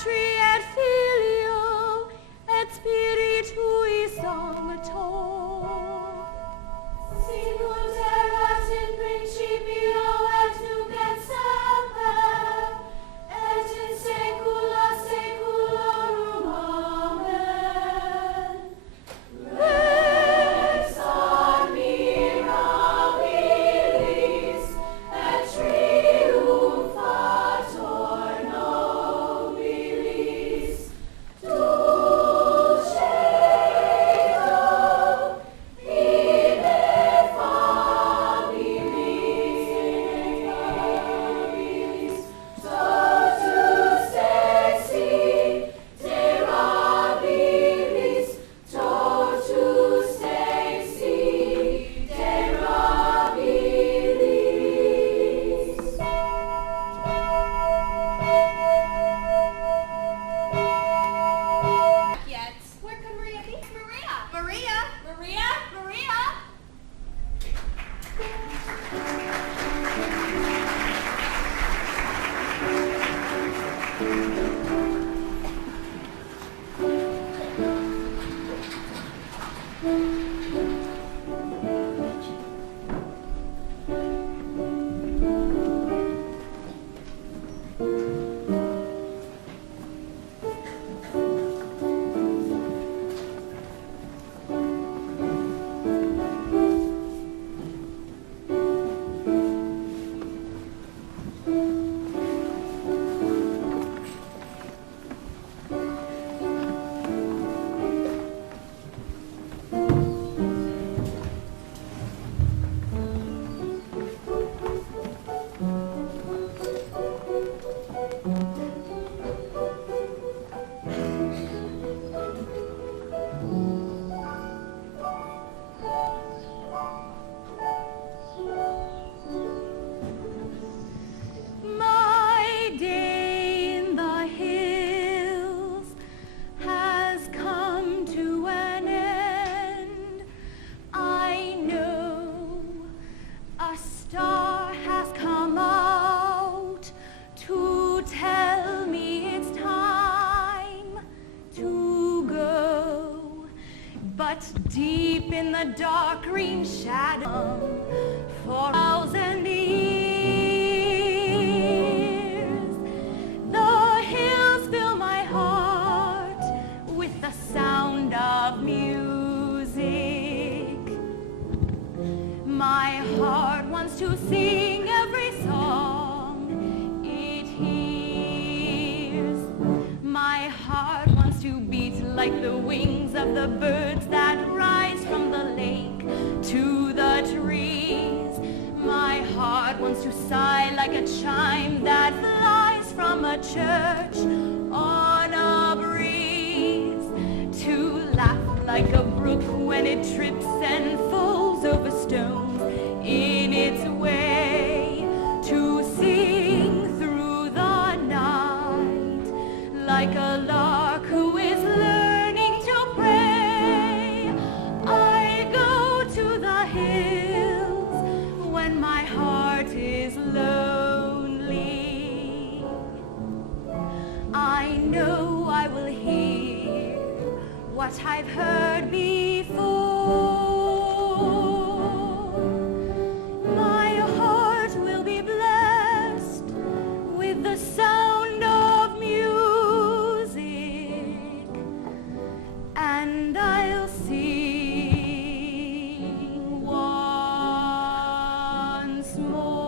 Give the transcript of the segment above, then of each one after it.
Patri et Filio et Spiritui Sancto. Sicut erat in principio et nunc et semper et in saecula saeculorum. Amen. Lex ad mirabilis et triumphator nobilis dulcedo ineffabilis totus exi terabilis totus exi terabilis. Yet. Where could Maria be? Maria! Maria! Maria! Maria! My day in the hills has come to an end. I know a star has come out to tell me it's time to go. But deep in the dark green shadow for 1,000 years, the hills fill my heart with the sound of music. My heart wants to sing every song it hears. My heart wants to beat like the wings of the birds that rise from the lake to the trees. My heart wants to sigh like a chime that flies from a church on a breeze, to laugh like a brook when it trips and falls over stones in its way, to sing through the night like a lark who is learning to pray. I go to the hills when my heart is lonely. I know I will hear what I've heard before. My heart will be blessed with the sound of music, and I'll sing once more.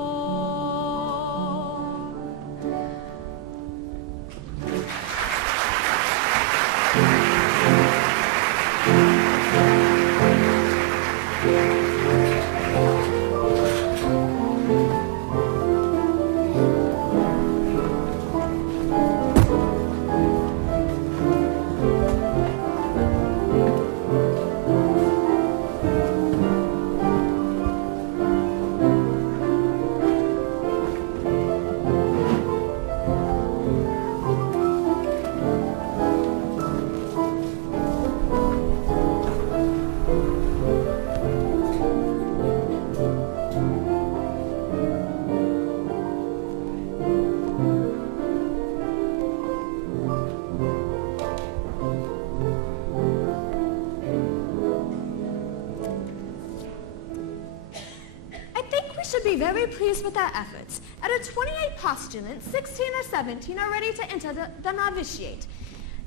be very pleased with their efforts. Out of 28 postulants, 16 or 17 are ready to enter the novitiate.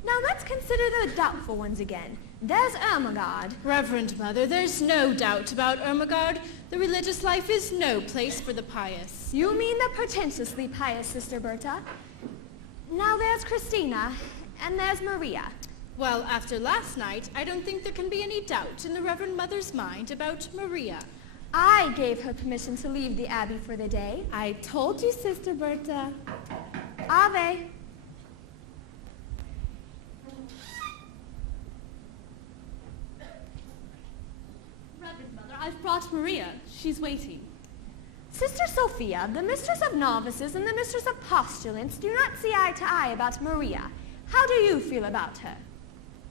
Now let's consider the doubtful ones again. There's Ermengarde. Reverend Mother, there's no doubt about Ermengarde. The religious life is no place for the pious. You mean the pretentiously pious, Sister Berta? Now there's Christina, and there's Maria. Well, after last night, I don't think there can be any doubt in the Reverend Mother's mind about Maria. I gave her permission to leave the abbey for the day. I told you, Sister Berta. Ave. Reverend Mother, I've brought Maria. She's waiting. Sister Sophia, the mistress of novices and the mistress of postulants do not see eye to eye about Maria. How do you feel about her?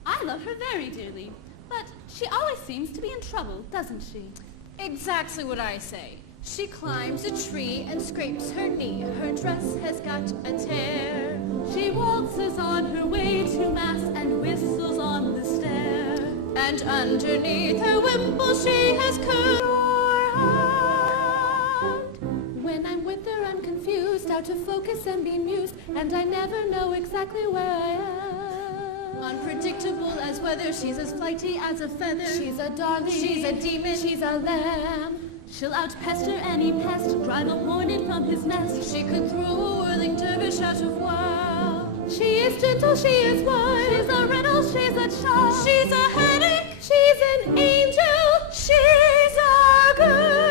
I love her very dearly, but she always seems to be in trouble, doesn't she? Exactly what I say. She climbs a tree and scrapes her knee. Her dress has got a tear. She waltzes on her way to mass and whistles on the stair. And underneath her wimple she has curled her hand. When I'm with her I'm confused, out of focus and bemused, and I never know exactly where I am. Unpredictable as weather, she's as flighty as a feather. She's a darling, she's a demon, she's a lamb. She'll out-pester any pest, drive a hornet from his nest. She could throw a whirling dervish out of wow. She is gentle, she is wise. She's a riddle, she's a charm. She's a headache, she's an angel, she's a girl.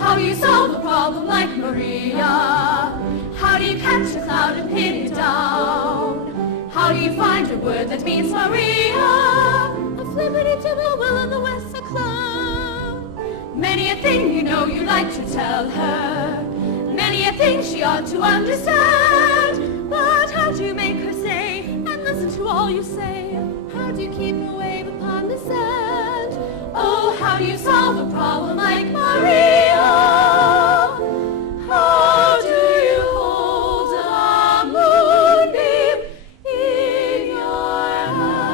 How do you solve a problem like Maria? How do you catch a cloud and pin it down? How do you find a word that means Maria? A flippity to the will of the west, a clown. Many a thing you know you like to tell her. Many a thing she ought to understand. But how do you make her say and listen to all you say? How do you keep a wave upon the sand? Oh, how do you solve a problem like Maria? How do you hold a moonbeam in your hand?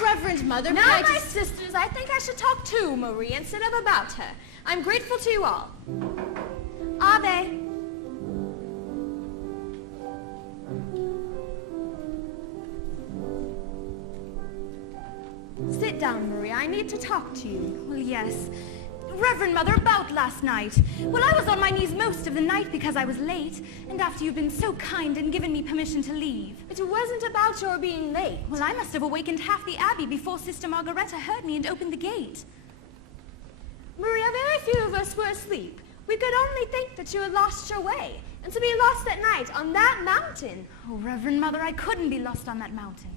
Reverend Mother, Now, may I my just... sisters, I think I should talk to Maria instead of about her. I'm grateful to you all. Ave. Sit down, Maria. I need to talk to you. Well, yes. Reverend Mother, about last night. Well, I was on my knees most of the night because I was late, and after you've been so kind and given me permission to leave. It wasn't about your being late. Well, I must have awakened half the abbey before Sister Margaretta heard me and opened the gate. Maria, very few of us were asleep. We could only think that you had lost your way, and to be lost at night on that mountain. Oh, Reverend Mother, I couldn't be lost on that mountain.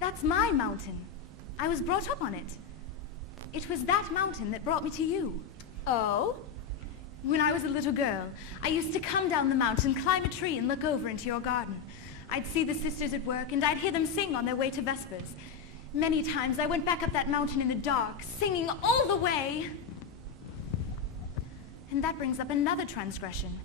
That's my mountain. I was brought up on it. It was that mountain that brought me to you. Oh? When I was a little girl, I used to come down the mountain, climb a tree, and look over into your garden. I'd see the sisters at work, and I'd hear them sing on their way to Vespers. Many times I went back up that mountain in the dark, singing all the way. And that brings up another transgression.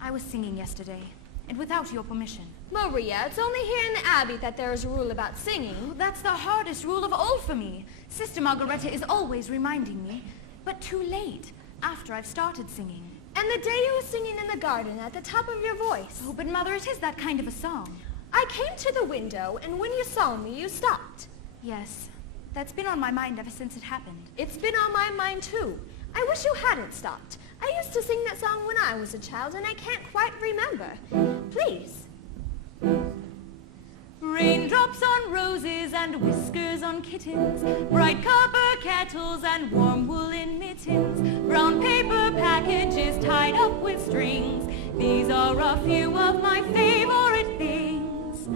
I was singing yesterday, and without your permission. Maria, it's only here in the abbey that there is a rule about singing. That's the hardest rule of all for me. Sister Margaretta is always reminding me, but too late, after I've started singing. And the day you were singing in the garden at the top of your voice. Oh, but Mother, it is that kind of a song. I came to the window, and when you saw me, you stopped. Yes, that's been on my mind ever since it happened. It's been on my mind, too. I wish you hadn't stopped. I used to sing that song when I was a child, and I can't quite remember. Please. Raindrops on roses and whiskers on kittens, bright copper kettles and warm woolen mittens, brown paper packages tied up with strings. These are a few of my favorite things.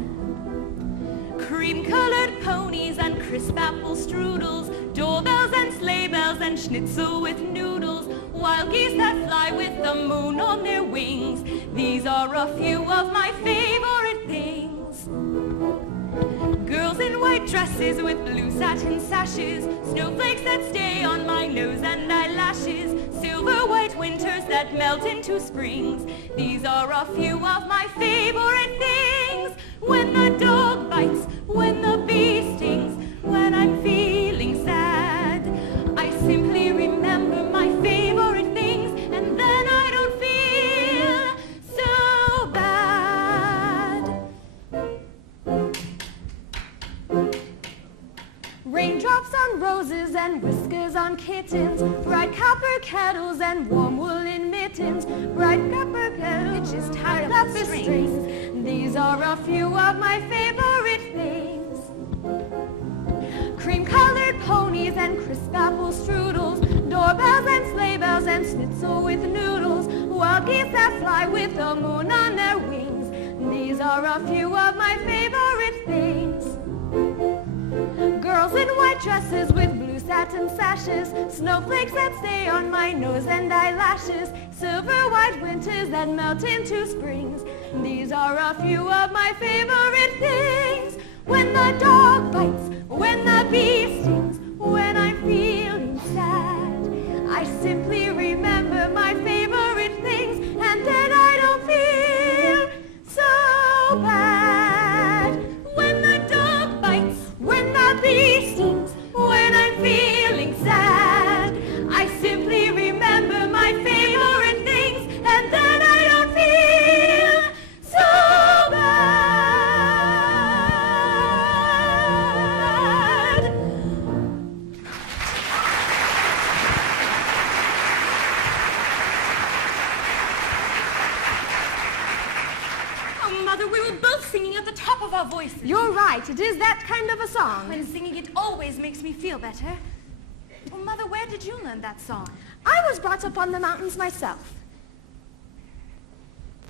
Cream-colored ponies and crisp apple strudels, doorbells and sleigh bells and schnitzel with noodles, wild geese that fly with the moon on their wings. These are a few of my favorite things. Girls in white white dresses with blue satin sashes, snowflakes that stay on my nose and eyelashes, silver white winters that melt into springs. These are a few of my favorite things. When the dog bites, when the bee stings, when I'm feeling sad, I simply remember my favorite things, and then I don't feel so bad. Raindrops on roses and whiskers on kittens, bright copper kettles and warm woolen mittens, bright copper kettles Pitches tied up up with with strings. These are a few of my favorite things. Cream-colored ponies and crisp apple strudels, doorbells and sleigh bells and schnitzel with noodles, wild geese that fly with the moon on their wings. These are a few of my favorite things. Girls in white dresses with blue satin sashes, snowflakes that stay on my nose and eyelashes, silver white winters that melt into springs. These are a few of my favorite things. When the dog bites, when the bee stings, when I'm feeling sad, I simply remember my favorite things, and then I don't feel so bad. When the dog bites, When the bee stings, when I'm feeling sad, I simply remember my favorite things, and then I don't feel so bad. oh, Mother, we were both singing at the top of our voices. You're right, it is that kind of a song. When singing it always makes me feel better. Well, Mother, where did you learn that song? I was brought up on the mountains myself.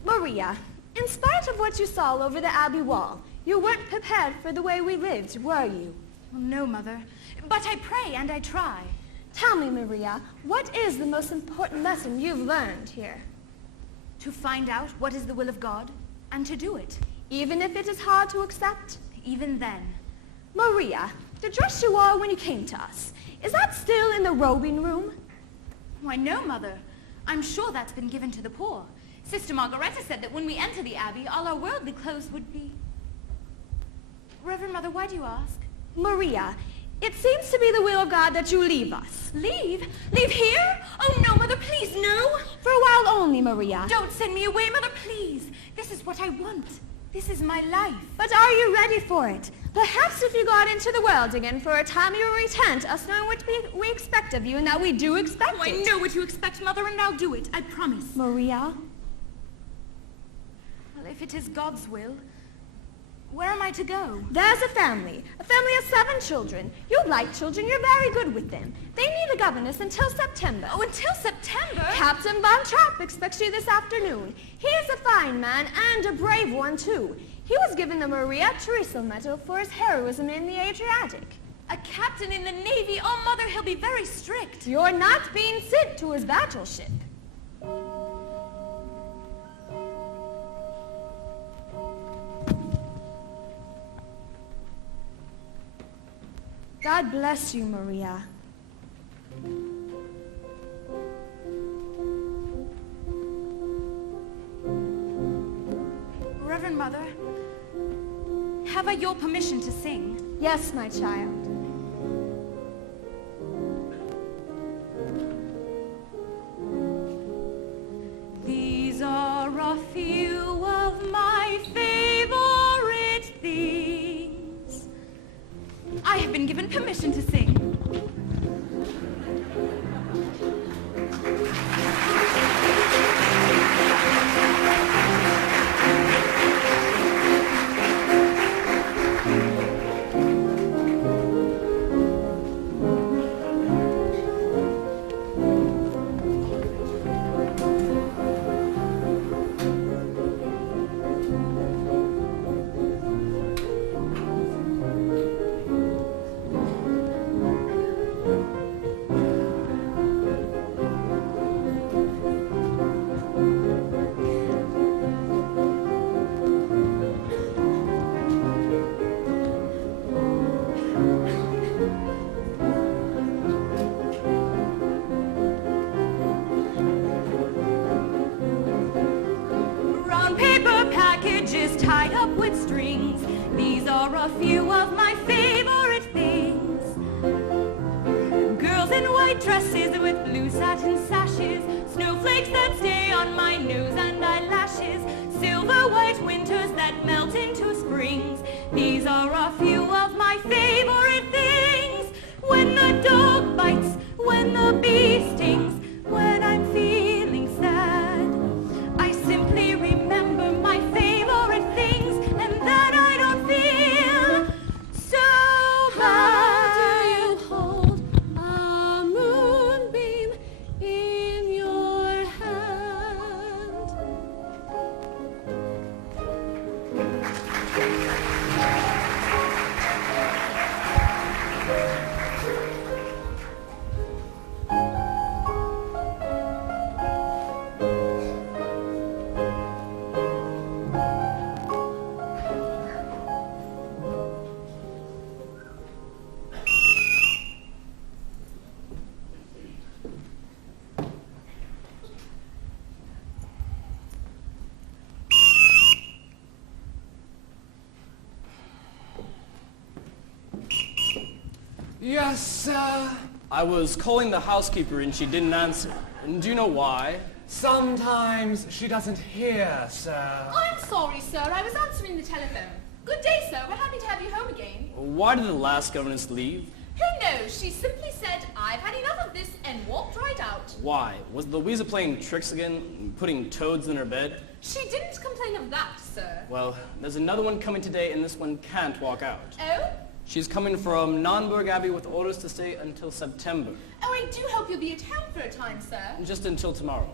Maria, in spite of what you saw over the Abbey wall, you weren't prepared for the way we lived, were you? Well, no, Mother. But I pray and I try. Tell me, Maria, what is the most important lesson you've learned here? To find out what is the will of God and to do it. Even if it is hard to accept? Even then. Maria, the dress you wore when you came to us, is that still in the robing room? Why, no, Mother. I'm sure that's been given to the poor. Sister Margaretta said that when we enter the Abbey, all our worldly clothes would be... Reverend Mother, why do you ask? Maria, it seems to be the will of God that you leave us. Leave? Leave here? Oh, no, Mother, please, no. For a while only, Maria. Don't send me away, Mother, please. This is what I want. This is my life. But are you ready for it? Perhaps if you got into the world again for a time, you will return to us knowing what we expect of you, and that we do expect Oh, I it. know what you expect, Mother, and I'll do it. I promise. Maria? Well, if it is God's will, where am I to go? There's a family of 7 children. You like children, you're very good with them. They need a governess until September. Oh, until September? Captain Von Trapp expects you this afternoon. He is a fine man and a brave one, too. He was given the Maria Theresa Medal for his heroism in the Adriatic. A captain in the Navy? Oh, Mother, he'll be very strict. You're not being sent to his battleship. God bless you, Maria. Reverend Mother, have I your permission to sing? Yes, my child. These are a few of my favorite things. I have been given permission to sing. Brown paper packages tied up with strings. These are a few of my favorite things. Girls in white dresses with blue satin sashes, snowflakes that stay on my nose and eyelashes, silver white winters that melt into springs. These are a few of my favorite things. When the dog bites, when the bee stings, when I'm feeling sad, I simply remember my favorite things, and then I don't feel so bad. How do you hold a moonbeam in your hand? Yes, sir. I was calling the housekeeper and she didn't answer. And do you know why? Sometimes she doesn't hear, sir. I'm sorry, sir. I was answering the telephone. Good day, sir. We're happy to have you home again. Why did the last governess leave? Who knows? She simply said, I've had enough of this, and walked right out. Why? Was Louisa playing tricks again? Putting toads in her bed? She didn't complain of that, sir. Well, there's another one coming today and this one can't walk out. Oh? She's coming from Naumburg Abbey with orders to stay until September. Oh, I do hope you'll be at home for a time, sir. Just until tomorrow.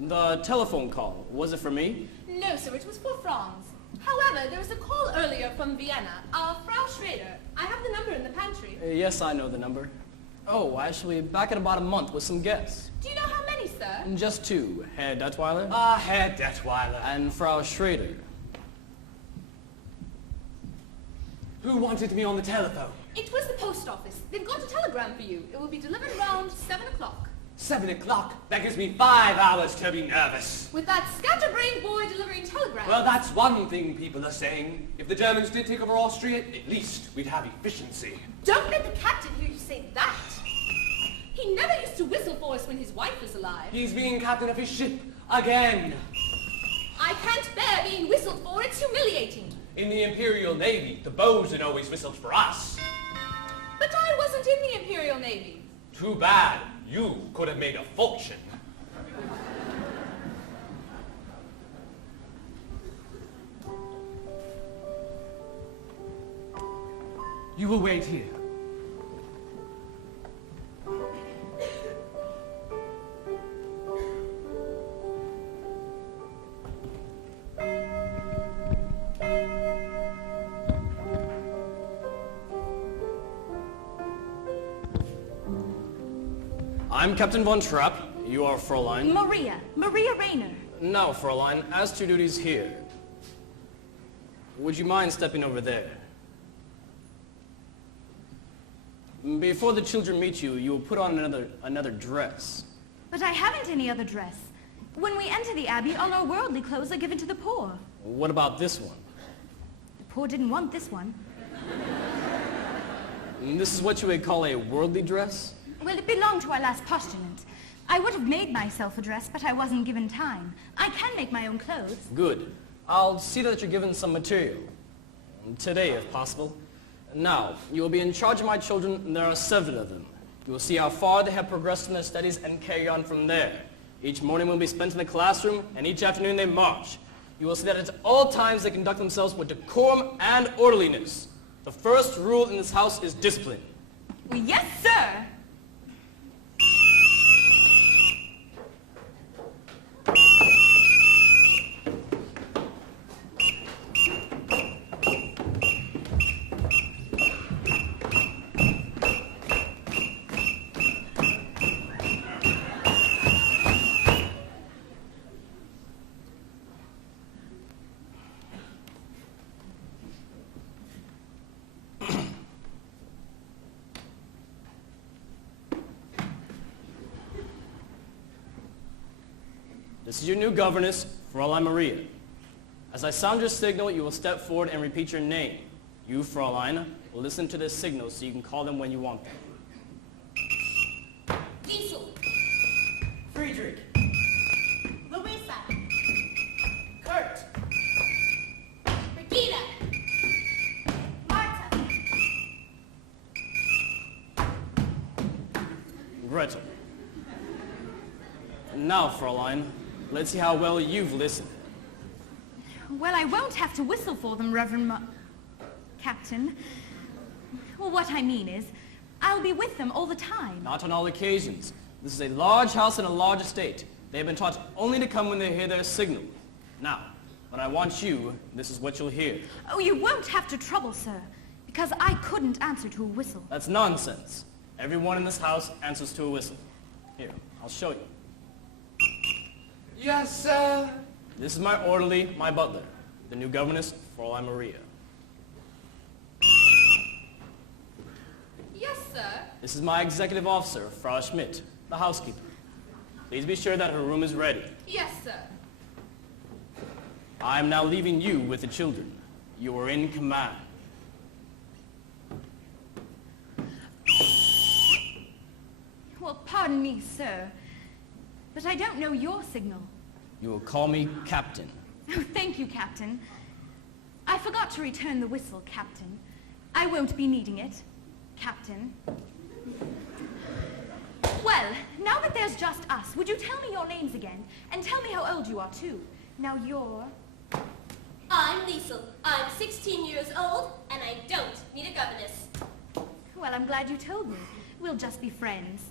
The telephone call, was it for me? No, sir. It was for Franz. However, there was a call earlier from Vienna. Frau Schrader. I have the number in the pantry. Yes, I know the number. Oh, actually, back in about a month with some guests. Do you know how many, sir? Just two. Herr Detweiler Herr Detweiler. and Frau Schrader. Who wanted me on the telephone? It was the post office. They've got a telegram for you. It will be delivered around 7 o'clock. 7 o'clock? That gives me 5 hours to be nervous. With that scatterbrained boy delivering telegrams. Well, that's one thing people are saying. If the Germans did take over Austria, at least we'd have efficiency. Don't let the captain hear you say that. He never used to whistle for us when his wife was alive. He's being captain of his ship again. I can't bear being whistled for. It's humiliating. In the Imperial Navy, the bosun always whistled for us. But I wasn't in the Imperial Navy. Too bad. You could have made a fortune. You will wait here. I'm Captain Von Trapp. You are Fräulein. Maria Rayner. Now, Fräulein, as to duties here, would you mind stepping over there? Before the children meet you, you will put on another dress. But I haven't any other dress. When we enter the Abbey, all our worldly clothes are given to the poor. What about this one? The poor didn't want this one. This is what you would call a worldly dress? Well, it belonged to our last postulant. I would have made myself a dress, but I wasn't given time. I can make my own clothes. Good. I'll see that you're given some material. Today, if possible. Now, you will be in charge of my children, and there are 7 of them. You will see how far they have progressed in their studies and carry on from there. Each morning will be spent in the classroom, and each afternoon they march. You will see that at all times they conduct themselves with decorum and orderliness. The first rule in this house is discipline. Well, yes, sir. This is your new governess, Fräulein Maria. As I sound your signal, you will step forward and repeat your name. You, Fräulein, will listen to this signal so you can call them when you want them. Diesel. Friedrich. Louisa. Kurt. Regina. Marta. Gretel. And now, Fräulein, let's see how well you've listened. Well, I won't have to whistle for them, Captain. Well, what I mean is, I'll be with them all the time. Not on all occasions. This is a large house and a large estate. They have been taught only to come when they hear their signal. Now, when I want you, this is what you'll hear. Oh, you won't have to trouble, sir, because I couldn't answer to a whistle. That's nonsense. Everyone in this house answers to a whistle. Here, I'll show you. Yes, sir. This is my orderly, my butler, the new governess, Fräulein Maria. Yes, sir. This is my executive officer, Frau Schmidt, the housekeeper. Please be sure that her room is ready. Yes, sir. I am now leaving you with the children. You are in command. Well, pardon me, sir, but I don't know your signal. You will call me Captain. Oh, thank you, Captain. I forgot to return the whistle, Captain. I won't be needing it, Captain. Well, now that there's just us, would you tell me your names again? And tell me how old you are, too. Now you're... I'm Liesel. I'm 16 years old, and I don't need a governess. Well, I'm glad you told me. We'll just be friends.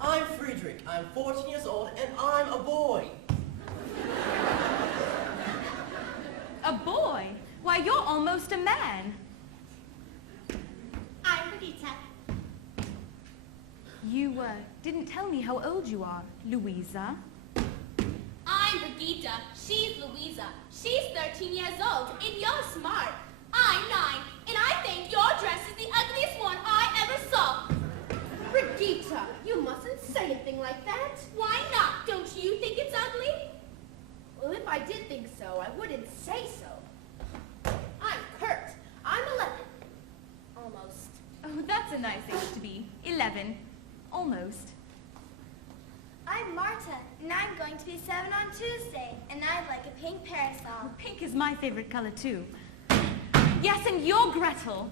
I'm Friedrich. I'm 14 years old, and I'm a boy. A boy? Why, you're almost a man. I'm Brigitte. You, didn't tell me how old you are, Louisa. I'm Brigitte. She's Louisa. She's 13 years old, and you're smart. I'm 9, and I think your dress is the ugliest one I ever saw. Brigitte, you mustn't say a thing like that. Why not? Don't you think it's ugly? Well, if I did think so, I wouldn't say so. I'm Kurt. I'm 11. Almost. Oh, that's a nice age to be. 11. Almost. I'm Marta, and I'm going to be 7 on Tuesday, and I'd like a pink parasol. Pink is my favorite color, too. Yes, and you're Gretel.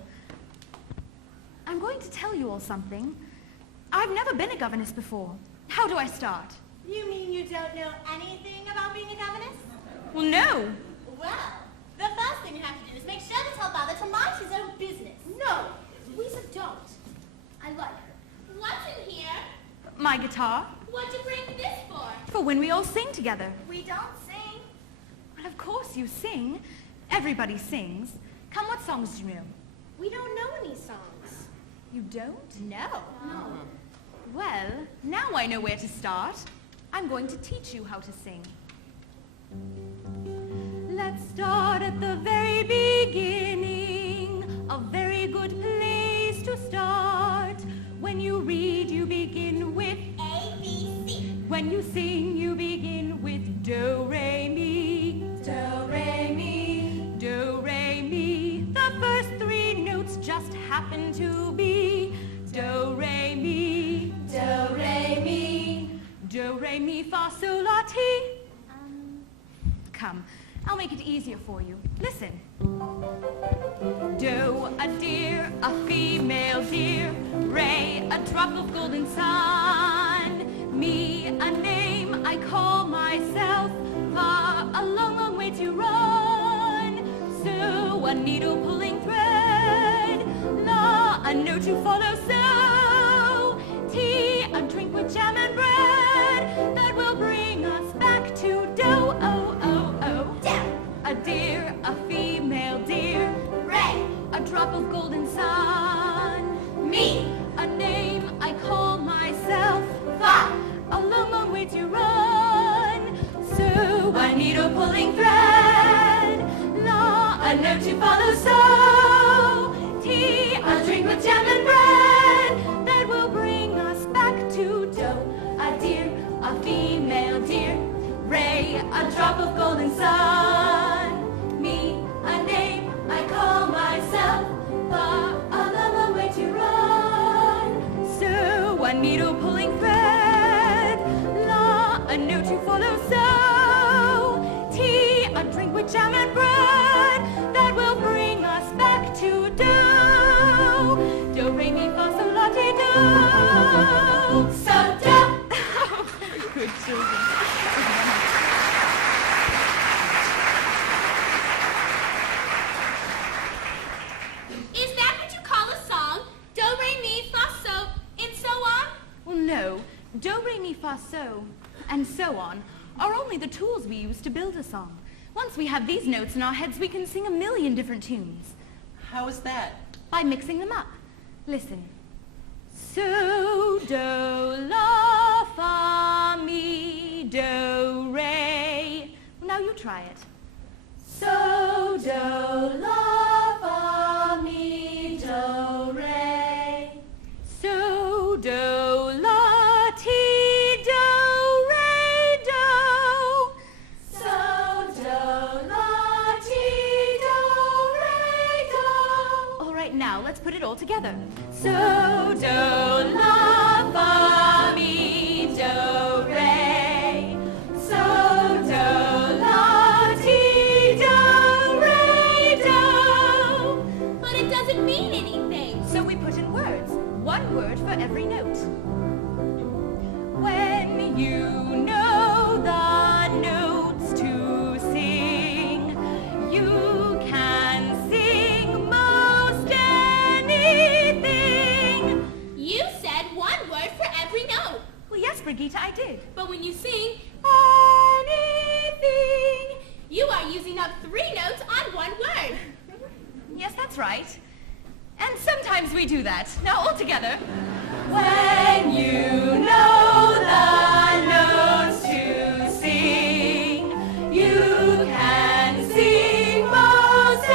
I'm going to tell you all something. I've never been a governess before. How do I start? You mean you don't know anything about being a governess? Well, no. Well, the first thing you have to do is make sure to tell Father to mind his own business. No, Louisa, don't. I like her. What's in here? My guitar. What'd you bring this for? For when we all sing together. We don't sing. Well, of course you sing. Everybody sings. Come, what songs do you know? We don't know any songs. You don't? No. Well, now I know where to start. I'm going to teach you how to sing. Let's start at the very beginning. A very good place to start. When you read, you begin with A, B, C. when you sing, you begin with do, re, mi. Do, re, mi. Do, re, mi. The first 3 notes just happen to be do, re, mi. Do, re, mi. Do, re, mi, fa, sol, la, ti. Come, I'll make it easier for you. Listen. Do, a deer, a female deer. Re, a drop of golden sun. Mi, a name I call myself. Fa, a long, long way to run. So, a needle pulling thread. La, a note to follow. So, tea, a drink with jam and bread. That will bring us back to do. Oh, oh, oh. Down. A deer, a female deer. Re. A drop of golden sun. Me. A name I call myself. Fa. A long, long way to run. So, a needle pulling thread. La, a note to follow. So, tea, a drink with jam and bread. That will bring us back to do. A deer, a female deer. Re, one needle pulling thread. La, a note to follow. So, tea, a drink with jam and bread that will bring us back to do. Do, re, mi, fa, sol, la, ti, do. So, do. Good children. Is that what you call a song? Do, re, mi, fa, so, and so on? Well, no. Do, re, mi, fa, so, and so on are only the tools we use to build a song. Once we have these notes in our heads, we can sing a million different tunes. How is that? By mixing them up. Listen. So, do, la, fa, mi, do, re. Now you try it. So, do, la, fa, mi, do, re. So, do, la, ti, do, re, do. So, do, la, ti, do, re, do. All right, now let's put it all together. So, do, la, fa, mi, do, re. So, do, la, ti, do, re, do. But it doesn't mean anything. So we put in words, one word for every note. When you know the notes to sing, you can sing most anything. You said one word for every note. Well, yes, Brigitte, I did. But when you sing Anything. you are using up 3 notes on one word. Yes, that's right. And sometimes we do that. Now, all together. When you know the notes to sing, you can sing most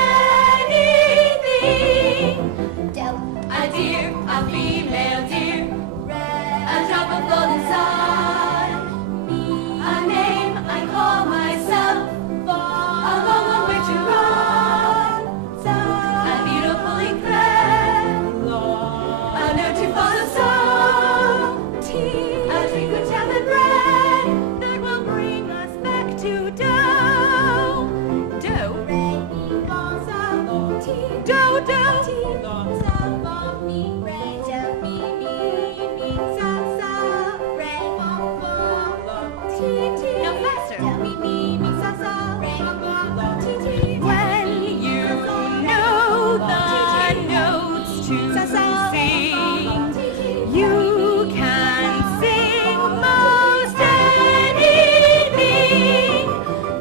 anything. A deer, a female deer, a drop of golden sun, a name I call myself, a long, long way to run, a needle pulling thread, a note to follow, so tea, a drink with jam and bread that will bring us back to do. Do, re, mi, fa, sol, ti, do, do, ti, sol, fa, mi, re, do, mi, sa, sa, re, fa, fa, ti, ti. Now faster. Do, mi, sa, sa, re, fa, ti, ti. When you know the notes to sing, you can sing most anything.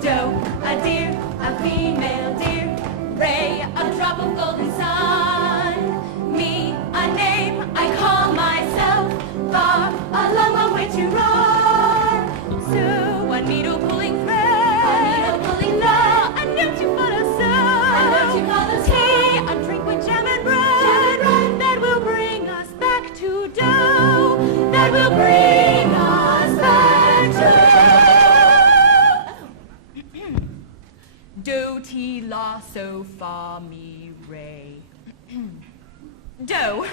Do, a deer, a female deer, re, a drop of golden sun, me, a name I call myself, far, a long, long way to run. So, a needle pulling thread, la, a note to follow, so tea, a drink with jam and bread that will bring us back to do, that will bring us back to do, ti, la, so, fa, mi, re. Do.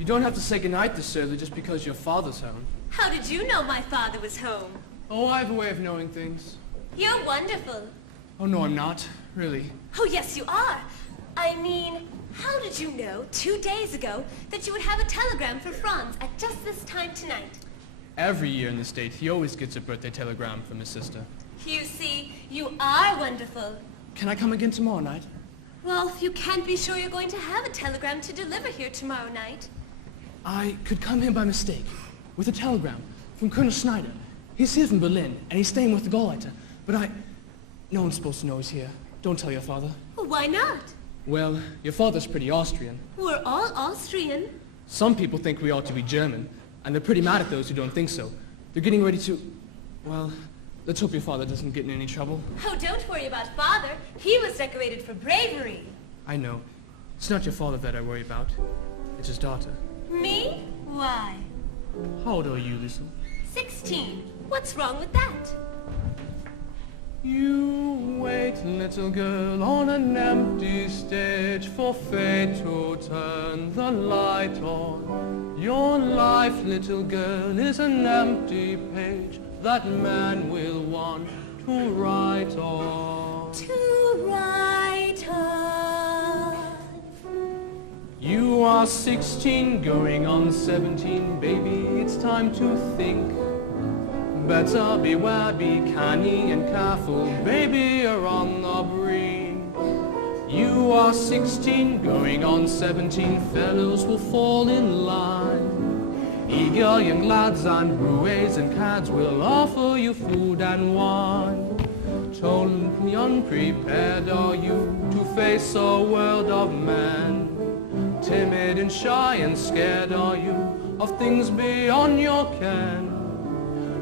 You don't have to say goodnight this early just because your father's home. How did you know my father was home? Oh, I have a way of knowing things. You're wonderful. Oh, no, I'm not. Really. Oh, yes, you are. I mean, how did you know 2 days ago that you would have a telegram for Franz at just this time tonight? Every year in the States, he always gets a birthday telegram from his sister. You see, you are wonderful. Can I come again tomorrow night? Well, you can't be sure you're going to have a telegram to deliver here tomorrow night. I could come here by mistake, with a telegram from Colonel Schneider. He's here from Berlin, and he's staying with the Gauleiter. But no one's supposed to know he's here. Don't tell your father. Well, why not? Well, your father's pretty Austrian. We're all Austrian. Some people think we ought to be German, and they're pretty mad at those who don't think so. They're getting ready to... Well, let's hope your father doesn't get in any trouble. Oh, don't worry about Father. He was decorated for bravery. I know. It's not your father that I worry about. It's his daughter. Me? Why? How old are you, Lisa? 16. What's wrong with that? You wait, little girl, on an empty stage for fate to turn the light on. Your life, little girl, is an empty page that man will want to write on. To write on. You are 16, going on 17, baby, it's time to think. Better beware, be canny and careful, baby, you're on the brink. You are 16, going on 17, fellows will fall in line. Eager young lads and roues and cads will offer you food and wine. Totally unprepared are you to face a world of men. Timid and shy and scared are you of things beyond your ken.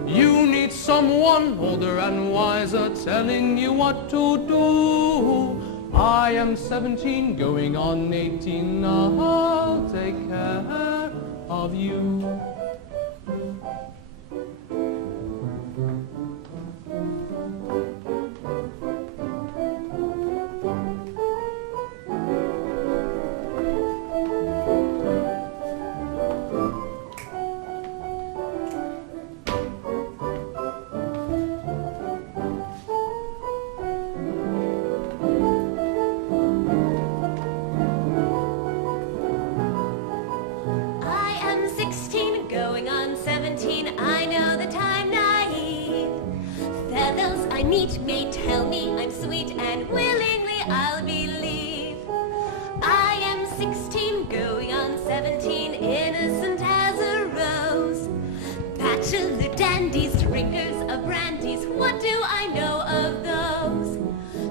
You need someone older and wiser telling you what to do. I am 17, going on 18, I'll take care of you. May tell me I'm sweet and willingly I'll believe. I am 16, going on 17, innocent as a rose. Bachelor dandies, drinkers of brandies, what do I know of those?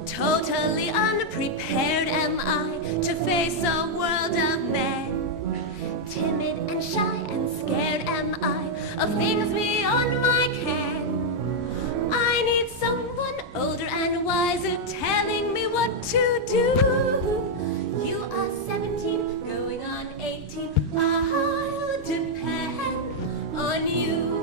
Totally unprepared am I to face a world of men. Timid and shy and scared am I of things beyond my ken. I need someone older and wiser telling me what to do. You are 17, going on 18, I'll depend on you.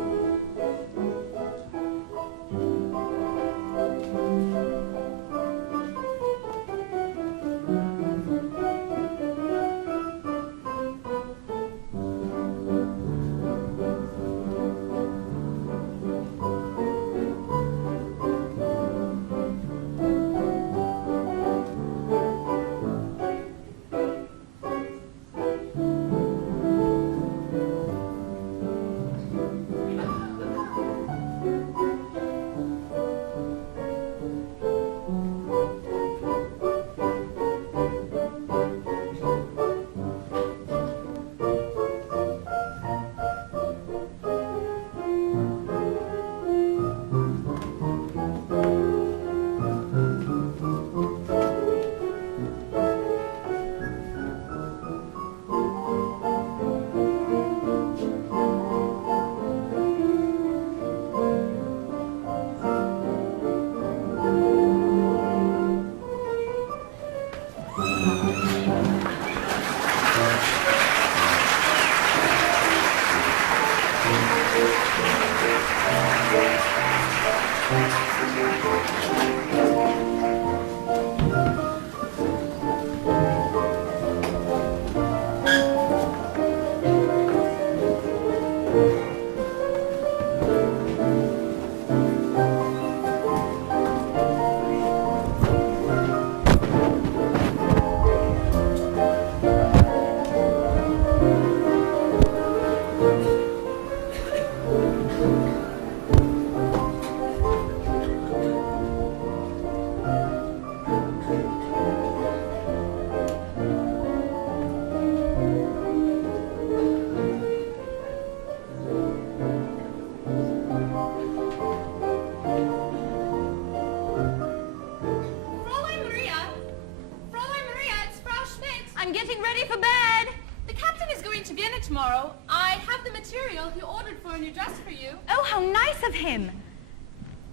I'm getting ready for bed. The captain is going to Vienna tomorrow. I have the material he ordered for a new dress for you. Oh, how nice of him.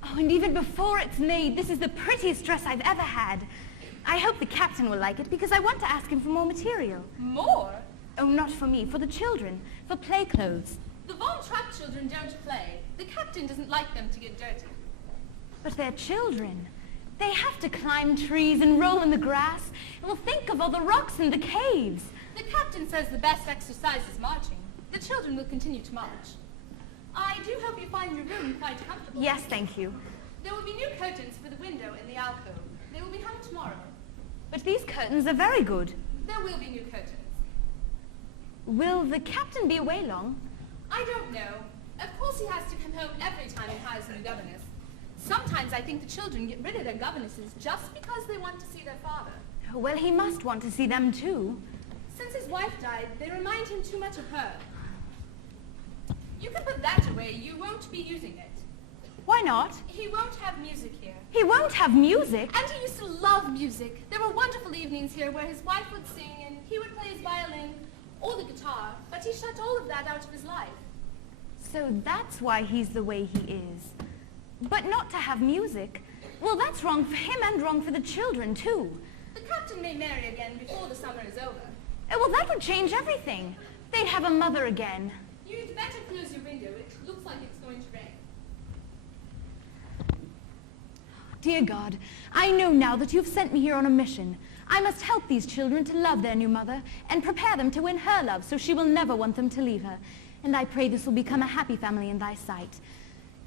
Oh, and even before it's made, this is the prettiest dress I've ever had. I hope the captain will like it because I want to ask him for more material. More? Oh, not for me, for the children, for play clothes. The Von Trapp children don't play. The captain doesn't like them to get dirty. But they're children. They have to climb trees and roll in the grass. Well, think of all the rocks in the caves. The captain says the best exercise is marching. The children will continue to march. I do hope you find your room quite comfortable. Yes, thank you. There will be new curtains for the window in the alcove. They will be hung tomorrow. But these curtains are very good. There will be new curtains. Will the captain be away long? I don't know. Of course he has to come home every time he hires a new governess. Sometimes I think the children get rid of their governesses just because they want to see their father. Well, he must want to see them too. Since his wife died, they remind him too much of her. You can put that away. You won't be using it. Why not? He won't have music here. He won't have music. And he used to love music. There were wonderful evenings here where his wife would sing and he would play his violin or the guitar, but he shut all of that out of his life. So that's why he's the way he is. But not to have music. Well, that's wrong for him and wrong for the children, too. The captain may marry again before the summer is over. Oh, well, that would change everything. They'd have a mother again. You'd better close your window. It looks like it's going to rain. Dear God, I know now that you've sent me here on a mission. I must help these children to love their new mother and prepare them to win her love so she will never want them to leave her. And I pray this will become a happy family in thy sight.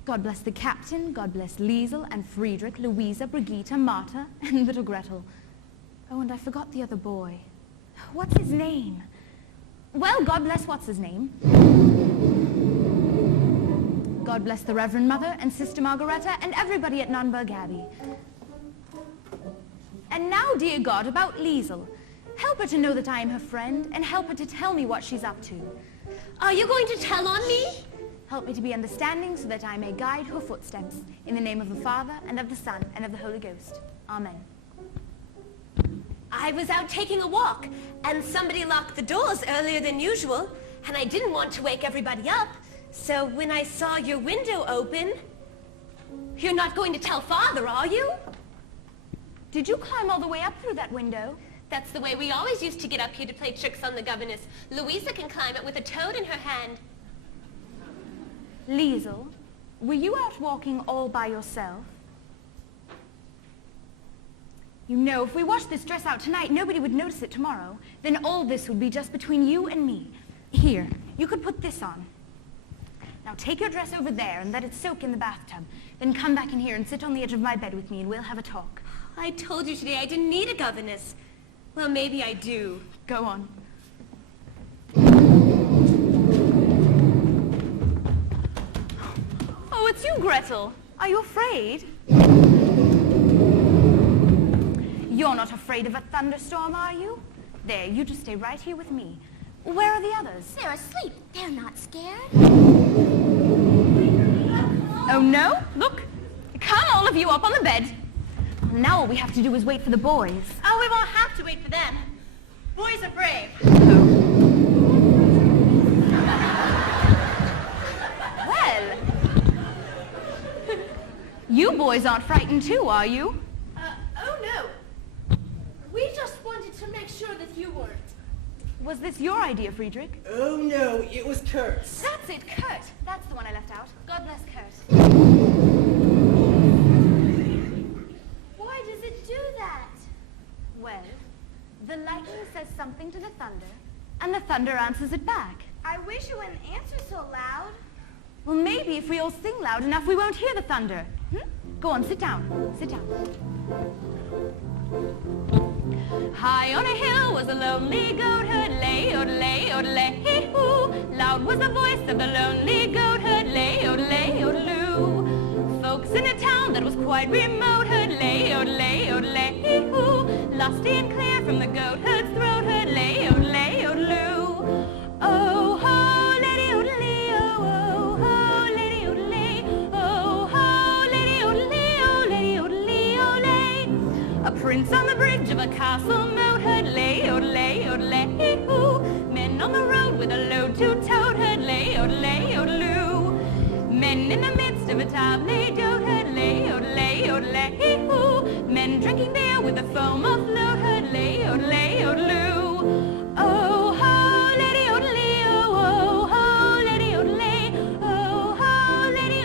God bless the captain, God bless Liesel and Friedrich, Louisa, Brigitte, Martha, and little Gretel. Oh, and I forgot the other boy. What's his name? Well, God bless what's his name. God bless the Reverend Mother and Sister Margaretta and everybody at Nunberg Abbey. And now, dear God, about Liesel. Help her to know that I am her friend and help her to tell me what she's up to. Are you going to tell on me? Help me to be understanding so that I may guide her footsteps. In the name of the Father, and of the Son, and of the Holy Ghost. Amen. I was out taking a walk, and somebody locked the doors earlier than usual, and I didn't want to wake everybody up. So when I saw your window open... You're not going to tell Father, are you? Did you climb all the way up through that window? That's the way we always used to get up here to play tricks on the governess. Louisa can climb it with a toad in her hand. Liesel, were you out walking all by yourself? You know, if we washed this dress out tonight, nobody would notice it tomorrow. Then all this would be just between you and me. Here, you could put this on. Now take your dress over there and let it soak in the bathtub. Then come back in here and sit on the edge of my bed with me and we'll have a talk. I told you today I didn't need a governess. Well, maybe I do. Go on. Oh, it's you, Gretel. Are you afraid? You're not afraid of a thunderstorm, are you? There, you just stay right here with me. Where are the others? They're asleep. They're not scared. Oh, no? Look. Come, all of you, up on the bed. Now all we have to do is wait for the boys. Oh, we won't have to wait for them. Boys are brave. Well, you boys aren't frightened too, are you? Oh no. We just wanted to make sure that you weren't. Was this your idea, Friedrich? Oh no, it was Kurt's. That's it, Kurt. That's the one I left out. God bless Kurt. Why does it do that? Well, the lightning says something to the thunder, and the thunder answers it back. I wish you wouldn't answer so loud. Well, maybe if we all sing loud enough, we won't hear the thunder. Go on, sit down. Sit down. High on a hill was a lonely goat herd, lay, hee-hoo. Loud was the voice of the lonely goat herd, lay, loo. Folks in a town that was quite remote heard, lay, hee-hoo. Lusty and clear from the goat herd's throat heard, lay, loo. Oh, ho, lady, oh, ho, lady, oh, ho, lady, a prince on the bridge of a castle moat heard, lay, hee-hoo. Men on the road with a load to tote heard, lay, loo. Men in the midst of a table d'hôte heard, lay, hee-hoo. Men drinking beer with the foam afloat heard, lay, loo. Oh, ho, lady, oh, ho, lady, oh, ho, lady,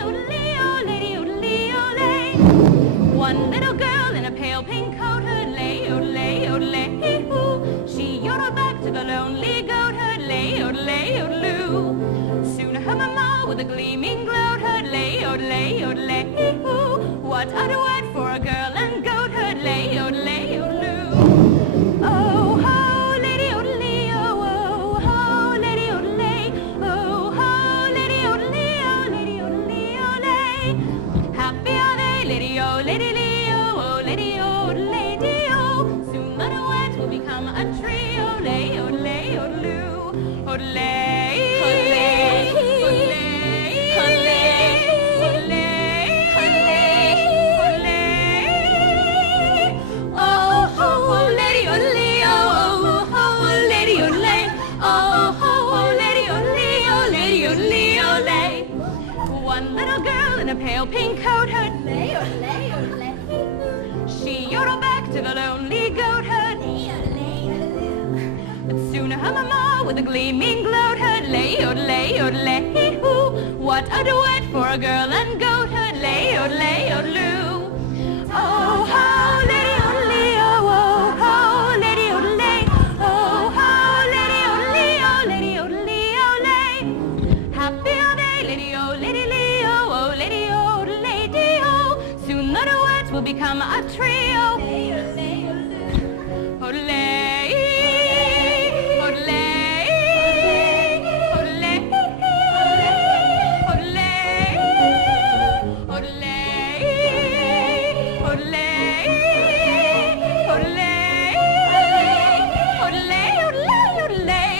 one little girl in a pale pink coat heard, lay, hee-hoo. She yodeled back to the lonely goat herd, lay, loo. Soon her mamma with a gleaming gloat heard, lay, hee-hoo. What a duet for a girl and goat herd, lay, loo. Oh, ho, lady, oh, ho, lady, oh, ho, lady, happy are they, lady, oh, lady, oh. Soon the duet will become a trio, lay, loo. Oh, lay, one little girl in a pale pink coat heard, lay, she yodeled back to the lonely goat herd, but soon her mamma with a gleaming gloat heard, lay, hee-hoo. What a duet for a girl and goat herd, lay, loo. Oh, ho, lady, oh, ho, lady, oh, ho, lady, happy are they, lady, oh, lady, oh. Soon the duet will become a trio. Oh, lay, oh, lay, oh, lay, oh, lay, oh, lay, oh, lay, oh, lay, oh, lay, oh, lay.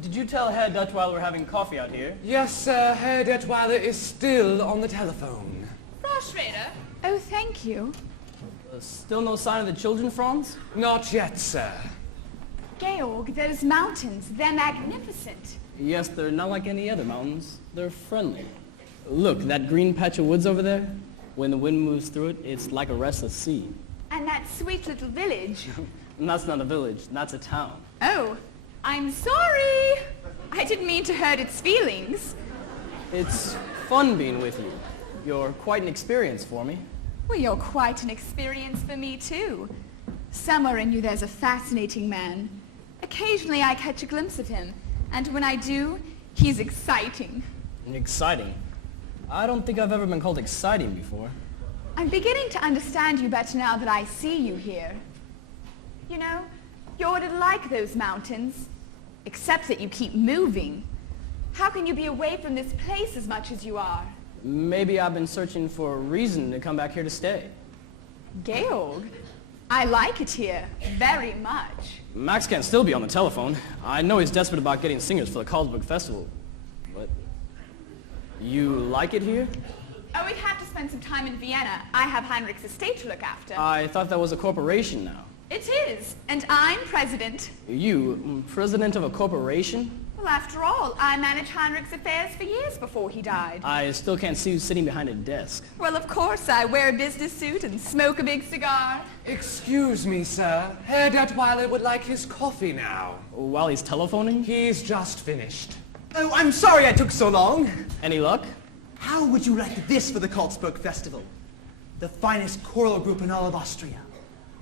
Did you tell Herr Detweiler we're having coffee out here? Yes, sir. Herr Detweiler is still on the telephone. Frau Schrader. Oh, thank you. Still no sign of the children, Franz? Not yet, sir. Georg, those mountains, they're magnificent. Yes, they're not like any other mountains. They're friendly. Look, that green patch of woods over there? When the wind moves through it, it's like a restless sea. that sweet little village. And that's not a village, that's a town. Oh, I'm sorry. I didn't mean to hurt its feelings. It's fun being with you. You're quite an experience for me. Well, you're quite an experience for me, too. Somewhere in you there's a fascinating man. Occasionally I catch a glimpse of him, and when I do, he's exciting. Exciting? I don't think I've ever been called exciting before. I'm beginning to understand you better now that I see you here. You know, you're a little like those mountains, except that you keep moving. How can you be away from this place as much as you are? Maybe I've been searching for a reason to come back here to stay. Georg, I like it here very much. Max can't still be on the telephone. I know he's desperate about getting singers for the Carlsberg Festival. But you like it here? Oh, we'd have to spend some time in Vienna. I have Heinrich's estate to look after. I thought that was a corporation now. It is, and I'm president. You, president of a corporation? Well, after all, I managed Heinrich's affairs for years before he died. I still can't see you sitting behind a desk. Well, of course, I wear a business suit and smoke a big cigar. Excuse me, sir. Herr Detweiler would like his coffee now. While he's telephoning? He's just finished. Oh, I'm sorry I took so long. Any luck? How would you like this for the Carlsberg Festival? The finest choral group in all of Austria.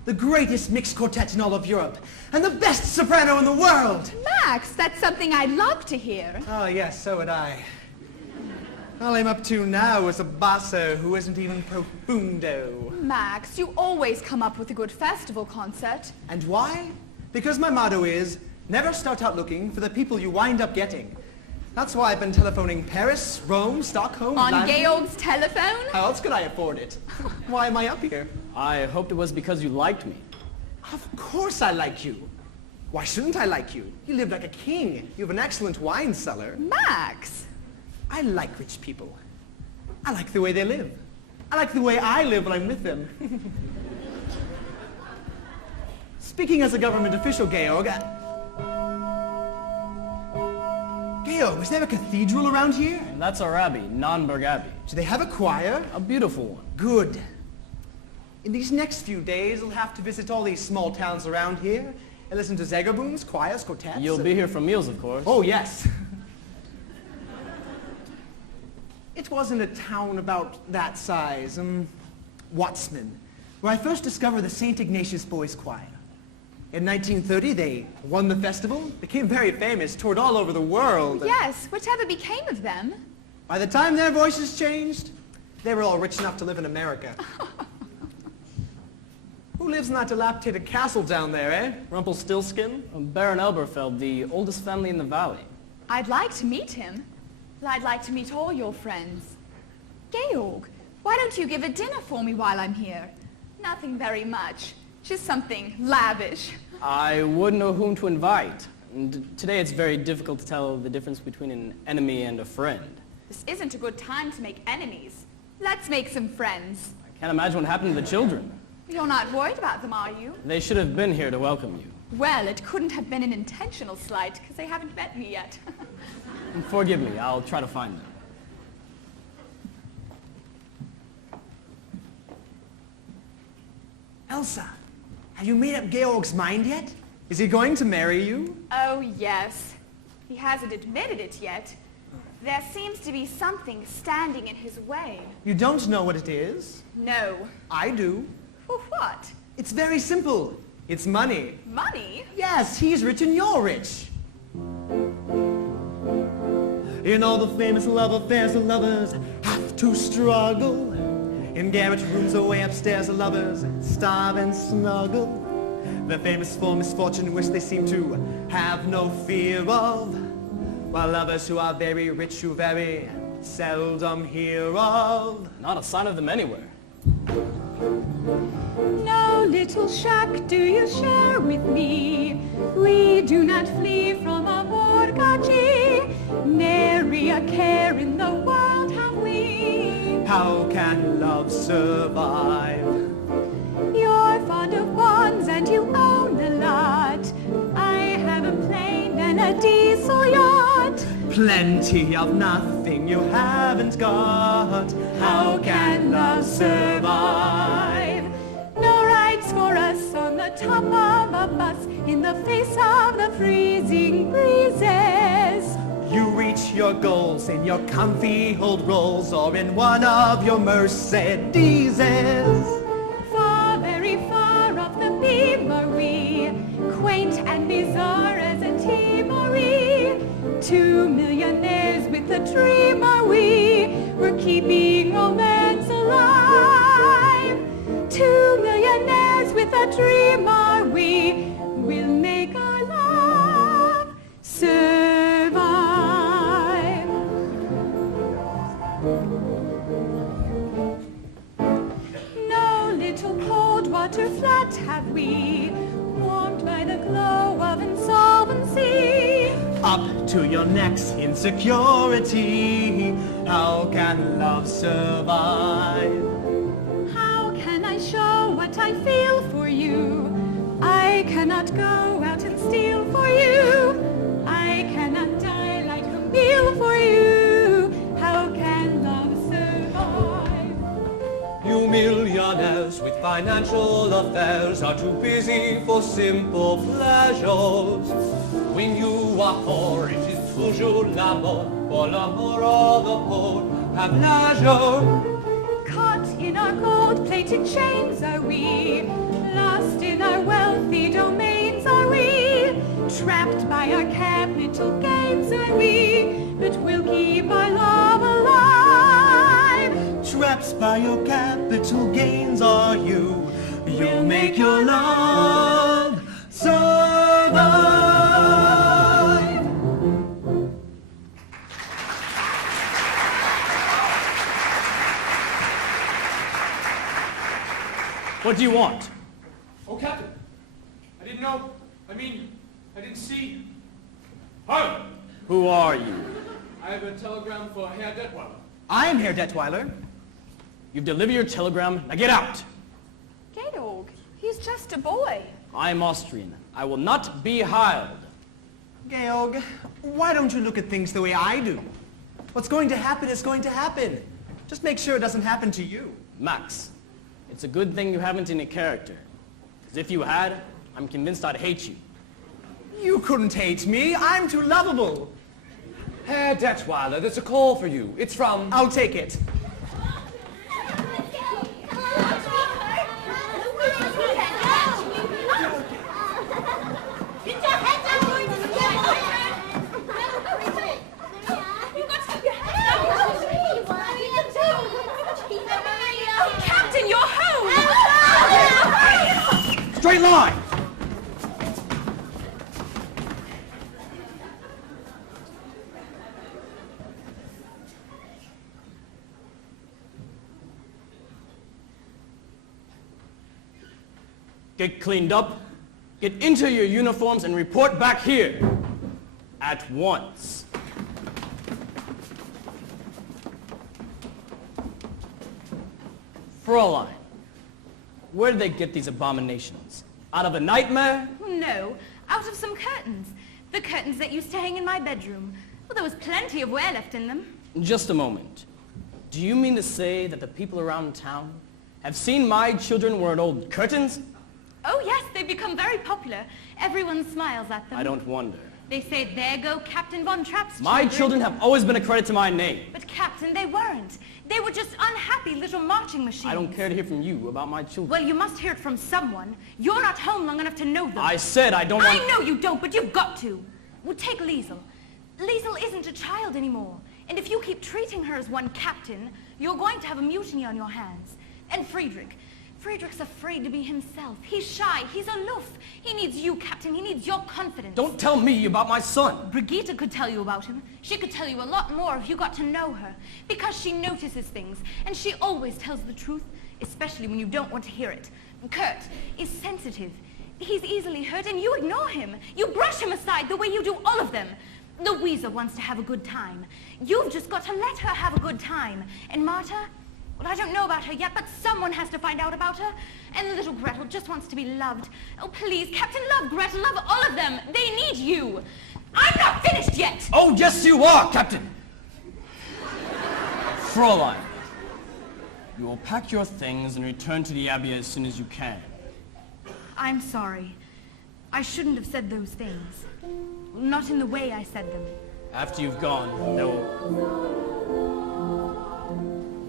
The greatest mixed quartet in all of Europe. And the best soprano in the world! Max, that's something I'd love to hear. Oh, yes, so would I. All I'm up to now is a basso who isn't even profundo. Max, you always come up with a good festival concert. And why? Because my motto is, never start out looking for the people you wind up getting. That's why I've been telephoning Paris, Rome, Stockholm, On London. Georg's telephone? How else could I afford it? Why am I up here? I hoped it was because you liked me. Of course I like you. Why shouldn't I like you? You live like a king. You have an excellent wine cellar. Max! I like rich people. I like the way they live. I like the way I live when I'm with them. Speaking as a government official, Georg, Georg, is there a cathedral around here? And that's our abbey, Nonnberg Abbey. Do they have a choir? A beautiful one. Good. In these next few days, I'll have to visit all these small towns around here and listen to Zegerboons, choirs, quartets. You'll be here for meals, of course. Oh, yes. It wasn't a town about that size, Watsman, where I first discovered the St. Ignatius Boys Choir. In 1930, they won the festival, became very famous, toured all over the world. Yes, whatever became of them? By the time their voices changed, they were all rich enough to live in America. Who lives in that dilapidated castle down there, eh? Rumpelstiltskin? Baron Elberfeld, the oldest family in the valley. I'd like to meet him. Well, I'd like to meet all your friends. Georg, why don't you give a dinner for me while I'm here? Nothing very much. Just something lavish. I wouldn't know whom to invite. And today it's very difficult to tell the difference between an enemy and a friend. This isn't a good time to make enemies. Let's make some friends. I can't imagine what happened to the children. You're not worried about them, are you? They should have been here to welcome you. Well, it couldn't have been an intentional slight, because they haven't met me yet. Forgive me, I'll try to find them. Elsa, have you made up Georg's mind yet? Is he going to marry you? Oh, yes. He hasn't admitted it yet. There seems to be something standing in his way. You don't know what it is? No. I do. For what? It's very simple. It's money. Money? Yes, he's rich and you're rich. In all the famous love affairs, the lovers have to struggle. In garret rooms away upstairs, the lovers starve and snuggle. The famous for misfortune which they seem to have no fear of, while lovers who are very rich you very seldom hear of. Not a sign of them anywhere. No little shack do you share with me. We do not flee from a mortgagee. Nary a care in the world have we. How can love survive? You're fond of bonds and you own a lot. I have a plane and a diesel yacht. Plenty of nothing you haven't got. How can love survive? No rights for top of a bus in the face of the freezing breezes. You reach your goals in your comfy old Rolls or in one of your Mercedeses. Far, very far off the beam are we, quaint and bizarre as a Timoree. 2 millionaires with a dream are we, we're keeping romance alive. 2 millionaires with a dream are we, we'll make our love survive. No little cold water flat have we, warmed by the glow of insolvency. Up to your necks in security, how can love survive? How can I show what I feel for you? I cannot go out and steal for you. I cannot die like a meal for you. How can love survive? You millionaires with financial affairs are too busy for simple pleasures. When you are poor, it is toujours l'amour, for l'amour all the poor have leisure. Caught in our gold-plated chains are we, lost in our wealthy domains are we, trapped by our capital gains are we, but we'll keep our love alive. Trapped by your capital gains are you, you'll make your love survive. What do you want? Oh, Captain, I didn't know. I didn't see. Ho! Who are you? I have a telegram for Herr Detweiler. I am Herr Detweiler. You've delivered your telegram. Now get out. Georg, he's just a boy. I'm Austrian. I will not be hired. Georg, why don't you look at things the way I do? What's going to happen is going to happen. Just make sure it doesn't happen to you. Max, it's a good thing you haven't any character. Because if you had, I'm convinced I'd hate you. You couldn't hate me. I'm too lovable. Herr Detweiler, there's a call for you. It's from... I'll take it. Captain, you're home! Straight line. Get cleaned up, get into your uniforms, and report back here. At once. Fräulein, where did they get these abominations? Out of a nightmare? No, out of some curtains. The curtains that used to hang in my bedroom. Well, there was plenty of wear left in them. Just a moment. Do you mean to say that the people around town have seen my children wear old curtains? Oh, yes, they've become very popular. Everyone smiles at them. I don't wonder. They say, there go Captain Von Trapp's My children have always been a credit to my name. But, Captain, they weren't. They were just unhappy little marching machines. I don't care to hear from you about my children. Well, you must hear it from someone. You're not home long enough to know them. I said I don't want... I know you don't, but you've got to. Well, take Liesel. Liesel isn't a child anymore. And if you keep treating her as one captain, you're going to have a mutiny on your hands. And Friedrich. Friedrich's afraid to be himself. He's shy. He's aloof. He needs you, Captain. He needs your confidence. Don't tell me about my son. Brigitte could tell you about him. She could tell you a lot more if you got to know her. Because she notices things. And she always tells the truth, especially when you don't want to hear it. Kurt is sensitive. He's easily hurt, and you ignore him. You brush him aside the way you do all of them. Louisa wants to have a good time. You've just got to let her have a good time. And Marta? Well, I don't know about her yet, but someone has to find out about her. And little Gretel just wants to be loved. Oh, please, Captain, love Gretel, love all of them. They need you. I'm not finished yet. Oh, yes, you are, Captain. Fräulein, you will pack your things and return to the Abbey as soon as you can. I'm sorry. I shouldn't have said those things. Not in the way I said them. After you've gone, no.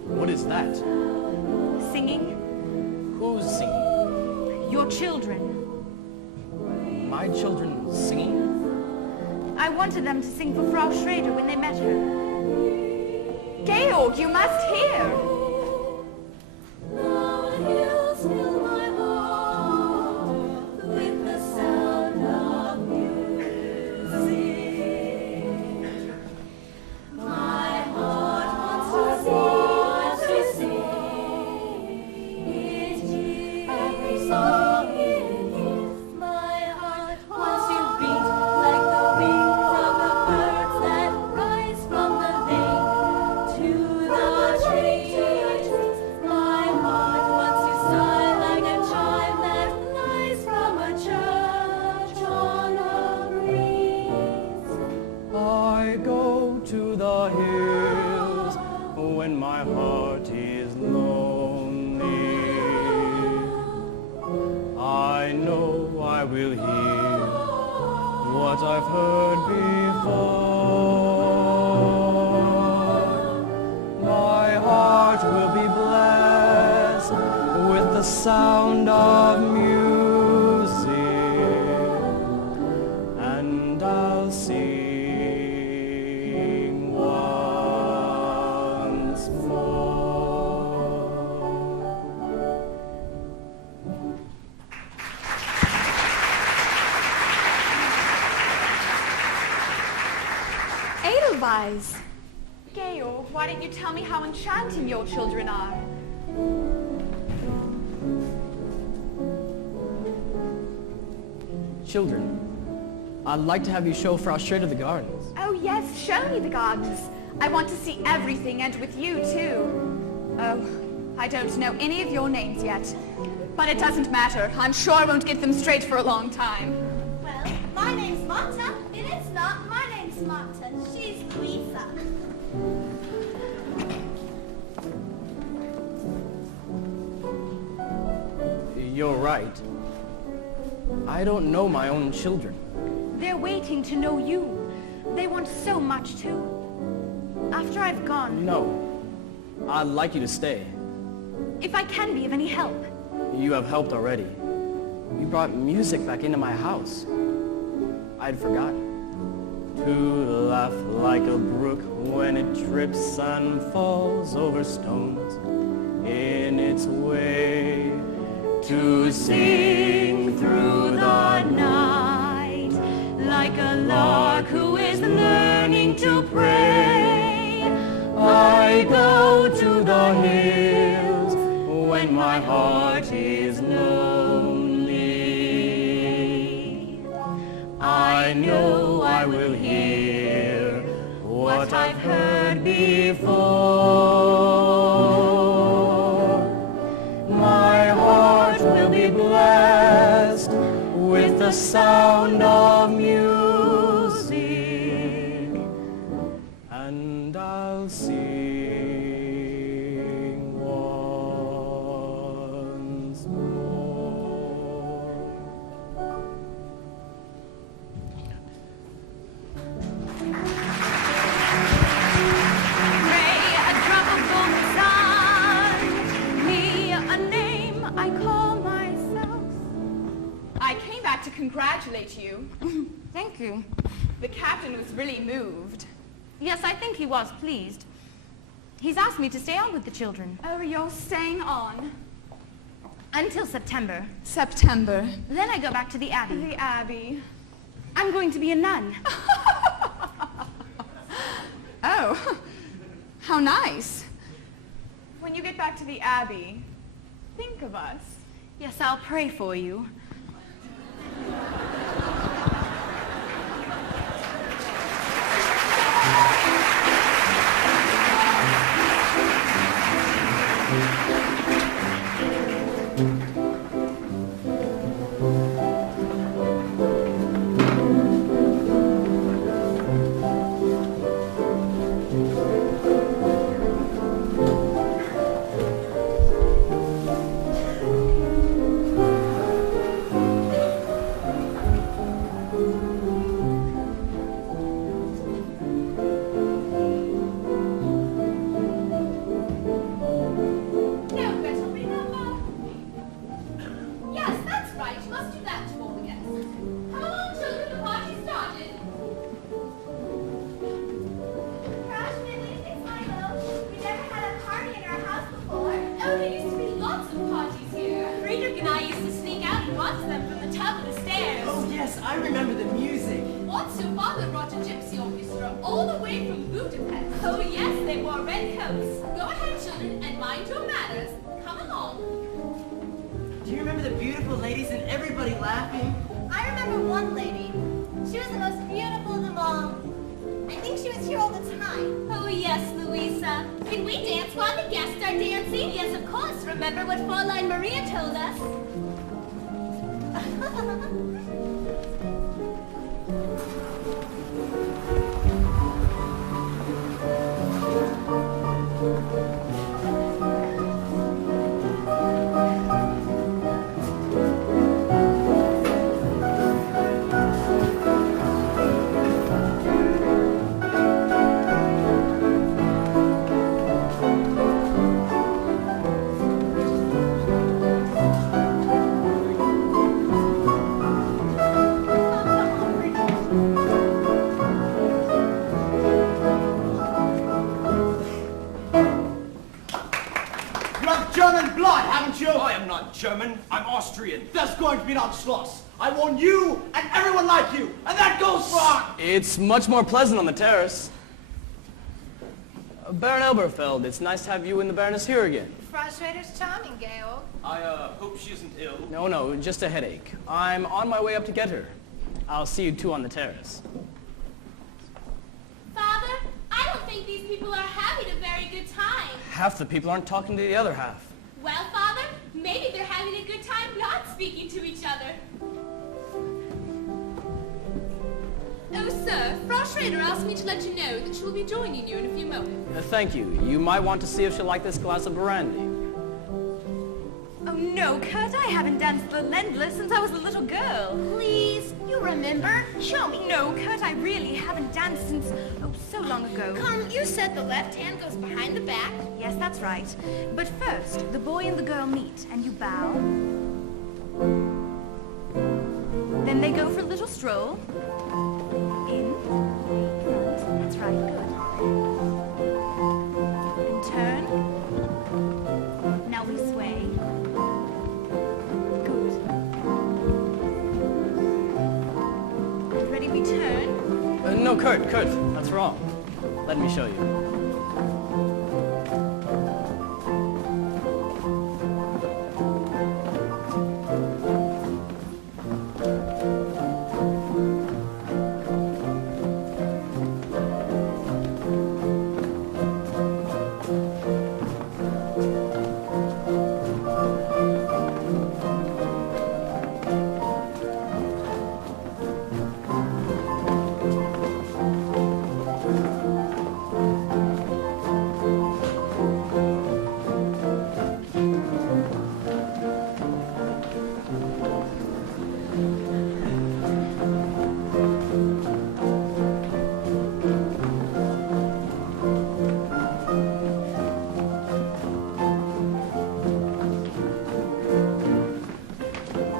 What is that? Singing? Who's singing? Your children. My children singing? I wanted them to sing for Frau Schrader when they met her. Georg, you must hear! I go to the hills when my heart is lonely. I know I will hear what I've heard before. My heart will be blessed with the sound of music, and I'll sing once more. Edelweiss! Georg, why don't you tell me how enchanting your children are? Children, I'd like to have you show Frau Schrader the gardens. Oh yes, show me the gardens. I want to see everything, and with you too. Oh, I don't know any of your names yet. But it doesn't matter. I'm sure I won't get them straight for a long time. Well, my name's Marta. It is not. My name's Marta. She's Lisa. You're right. I don't know my own children. They're waiting to know you. They want so much too. After I've gone, No. I'd like you to stay. if I can be of any help. You have helped already. You brought music back into my house. I'd forgotten. To laugh like a brook when it trips and falls over stones in its way. To sing through the night like a lark who is learning to pray. I go to the hills when my heart is lonely. I know I will hear what I've heard before. My heart will be blessed with the sound of music, and I'll sing once more. Pray a drop of golden sun, me a name I call myself. I came back to congratulate you. Thank you. The captain was really moved. Yes, I think he was pleased. He's asked me to stay on with the children. Oh, you're staying on? Until September. September. Then I go back to the Abbey. The Abbey. I'm going to be a nun. Oh, how nice. When you get back to the Abbey, think of us. Yes, I'll pray for you. Oh, yes, I remember the music. Once your father brought a gypsy orchestra all the way from Budapest. Oh yes, they wore red coats. Go ahead, children, and mind your manners. Come along. Do you remember the beautiful ladies and everybody laughing? I remember one lady. She was the most beautiful of them all. I think she was here all the time. Oh yes, Louisa. Can we dance while the guests are dancing? Yes, of course. Remember what Fräulein Maria told us? You have German blood, haven't you? I am not German. I'm Austrian. There's going to be an Schloss. I warn you and everyone like you, and that goes for... It's much more pleasant on the terrace. Baron Elberfeld, it's nice to have you and the Baroness here again. Frau Schrader's charming, Georg. I hope she isn't ill. No, just a headache. I'm on my way up to get her. I'll see you two on the terrace. Father, I don't think these people are having a very good time. Half the people aren't talking to the other half. Well, Father, maybe they're having a good time not speaking to each other. Oh, sir, Frau Schrader asked me to let you know that she will be joining you in a few moments. Thank you. You might want to see if she'll like this glass of brandy. Oh no, Kurt, I haven't danced the Ländler since I was a little girl. Please, you remember? Show me. No, Kurt, I really haven't danced since, so long ago. Come, you said the left hand goes behind the back. Yes, that's right. But first, the boy and the girl meet, and you bow. Then they go for a little stroll. In. Front. That's right, good. And turn. Now we sway. Good. And ready, we turn. No, Kurt, that's wrong. Let me show you.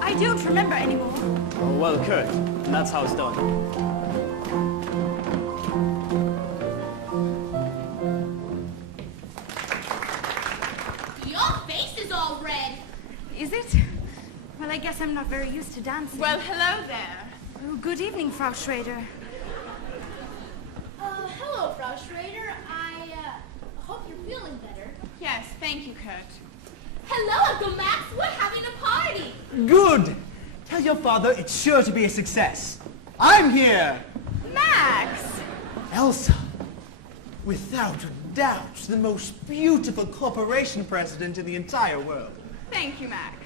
I don't remember anymore. Oh, well, Kurt, that's how it's done. Your face is all red. Is it? Well, I guess I'm not very used to dancing. Well, hello there. Oh, good evening, Frau Schrader. Hello, Frau Schrader. I hope you're feeling better. Yes, thank you, Kurt. Hello, Uncle Max. We're having a party. Good! Tell your father it's sure to be a success. I'm here! Max! Elsa, without a doubt, the most beautiful corporation president in the entire world. Thank you, Max.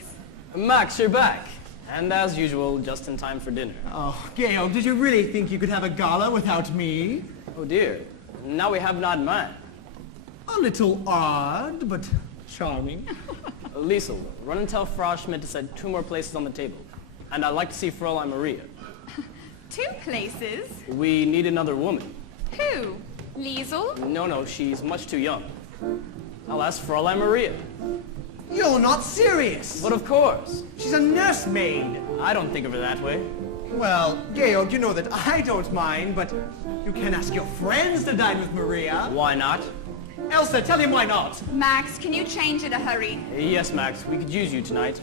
Max, you're back. And as usual, just in time for dinner. Oh, Georg, did you really think you could have a gala without me? Oh dear. Now we have an odd man. A little odd, but charming. Liesel, run and tell Frau Schmidt to set 2 more places on the table. And I'd like to see Fräulein Maria. 2 places? We need another woman. Who? Liesel? No, she's much too young. I'll ask Fräulein Maria. You're not serious! But of course. She's a nursemaid. I don't think of her that way. Well, Georg, you know that I don't mind, but you can ask your friends to dine with Maria. Why not? Elsa, tell him why not. Max, can you change in a hurry? Yes, Max, we could use you tonight.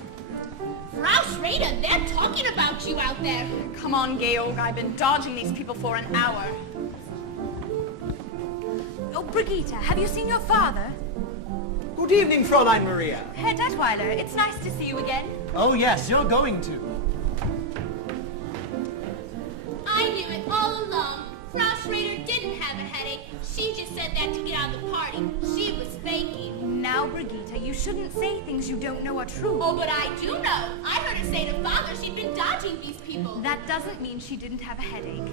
Frau Schrader, they're talking about you out there. Come on, Georg. I've been dodging these people for an hour. Oh, Brigitte, have you seen your father? Good evening, Fräulein Maria. Herr Detweiler, it's nice to see you again. Oh, yes, you're going to. I knew it all along. Frau Schrader didn't have a headache. She just said that to get out of the party. She was faking. Now, Brigitte, you shouldn't say things you don't know are true. Oh, but I do know. I heard her say to Father she'd been dodging these people. That doesn't mean she didn't have a headache.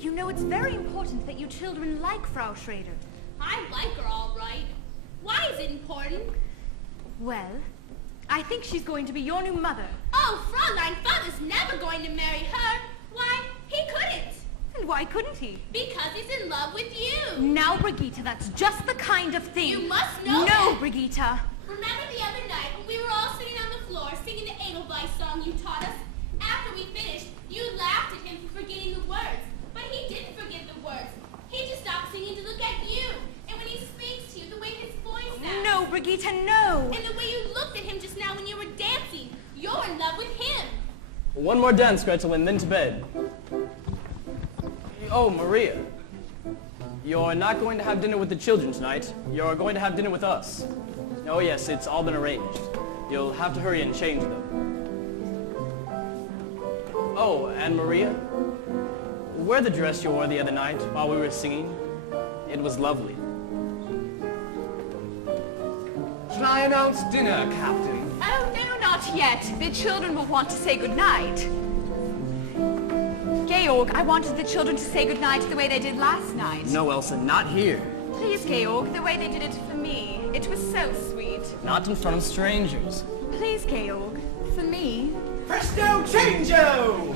You know, it's very important that you children like Frau Schrader. I like her all right. Why is it important? Well, I think she's going to be your new mother. Oh, Fräulein, Father's never going to marry her. Why, he couldn't. And why couldn't he? Because he's in love with you. Now, Brigitte, that's just the kind of thing. You must know No, that. Brigitte. Remember the other night when we were all sitting on the floor singing the Edelweiss song you taught us? After we finished, you laughed at him for forgetting the words. But he didn't forget the words. He just stopped singing to look at you. And when he speaks to you, the way his voice sounds. No, Brigitte, no. And the way you looked at him just now when you were dancing. You're in love with him. One more dance, Gretel, and then to bed. Oh, Maria. You're not going to have dinner with the children tonight. You're going to have dinner with us. Oh, yes, it's all been arranged. You'll have to hurry and change them. Oh, and Maria, wear the dress you wore the other night while we were singing. It was lovely. Shall I announce dinner, Captain? Oh, no, not yet. The children will want to say goodnight. Georg, I wanted the children to say goodnight the way they did last night. No, Elsa, not here. Please, Georg, the way they did it for me. It was so sweet. Not in front of strangers. Please, Georg, for me. Presto changeo!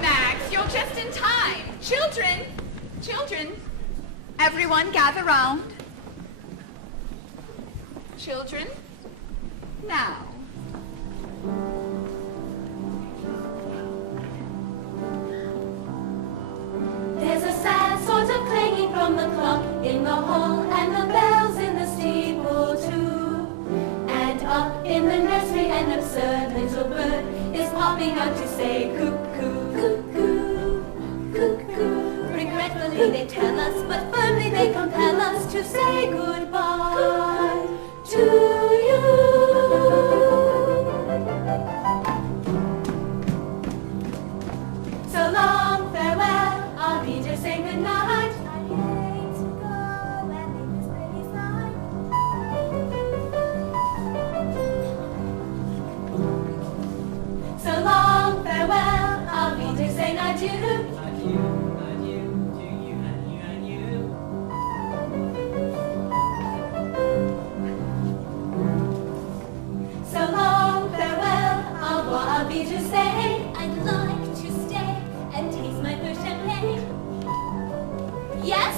Max, you're just in time. Children, everyone gather round. Children, now. There's a sad sort of clanging from the clock in the hall, and the bells in the steeple too. And up in the nursery an absurd little bird is popping out to say cuckoo, cuckoo, cuckoo. Regretfully they tell us, but firmly they compel us to say goodbye to you. So long, farewell, I'll be just saying goodnight. I hate to go and leave this pretty sight. So long, farewell, I'll be just saying adieu. So long, farewell, au revoir, I'll be to say. I'd like to stay and taste my first champagne. Yes?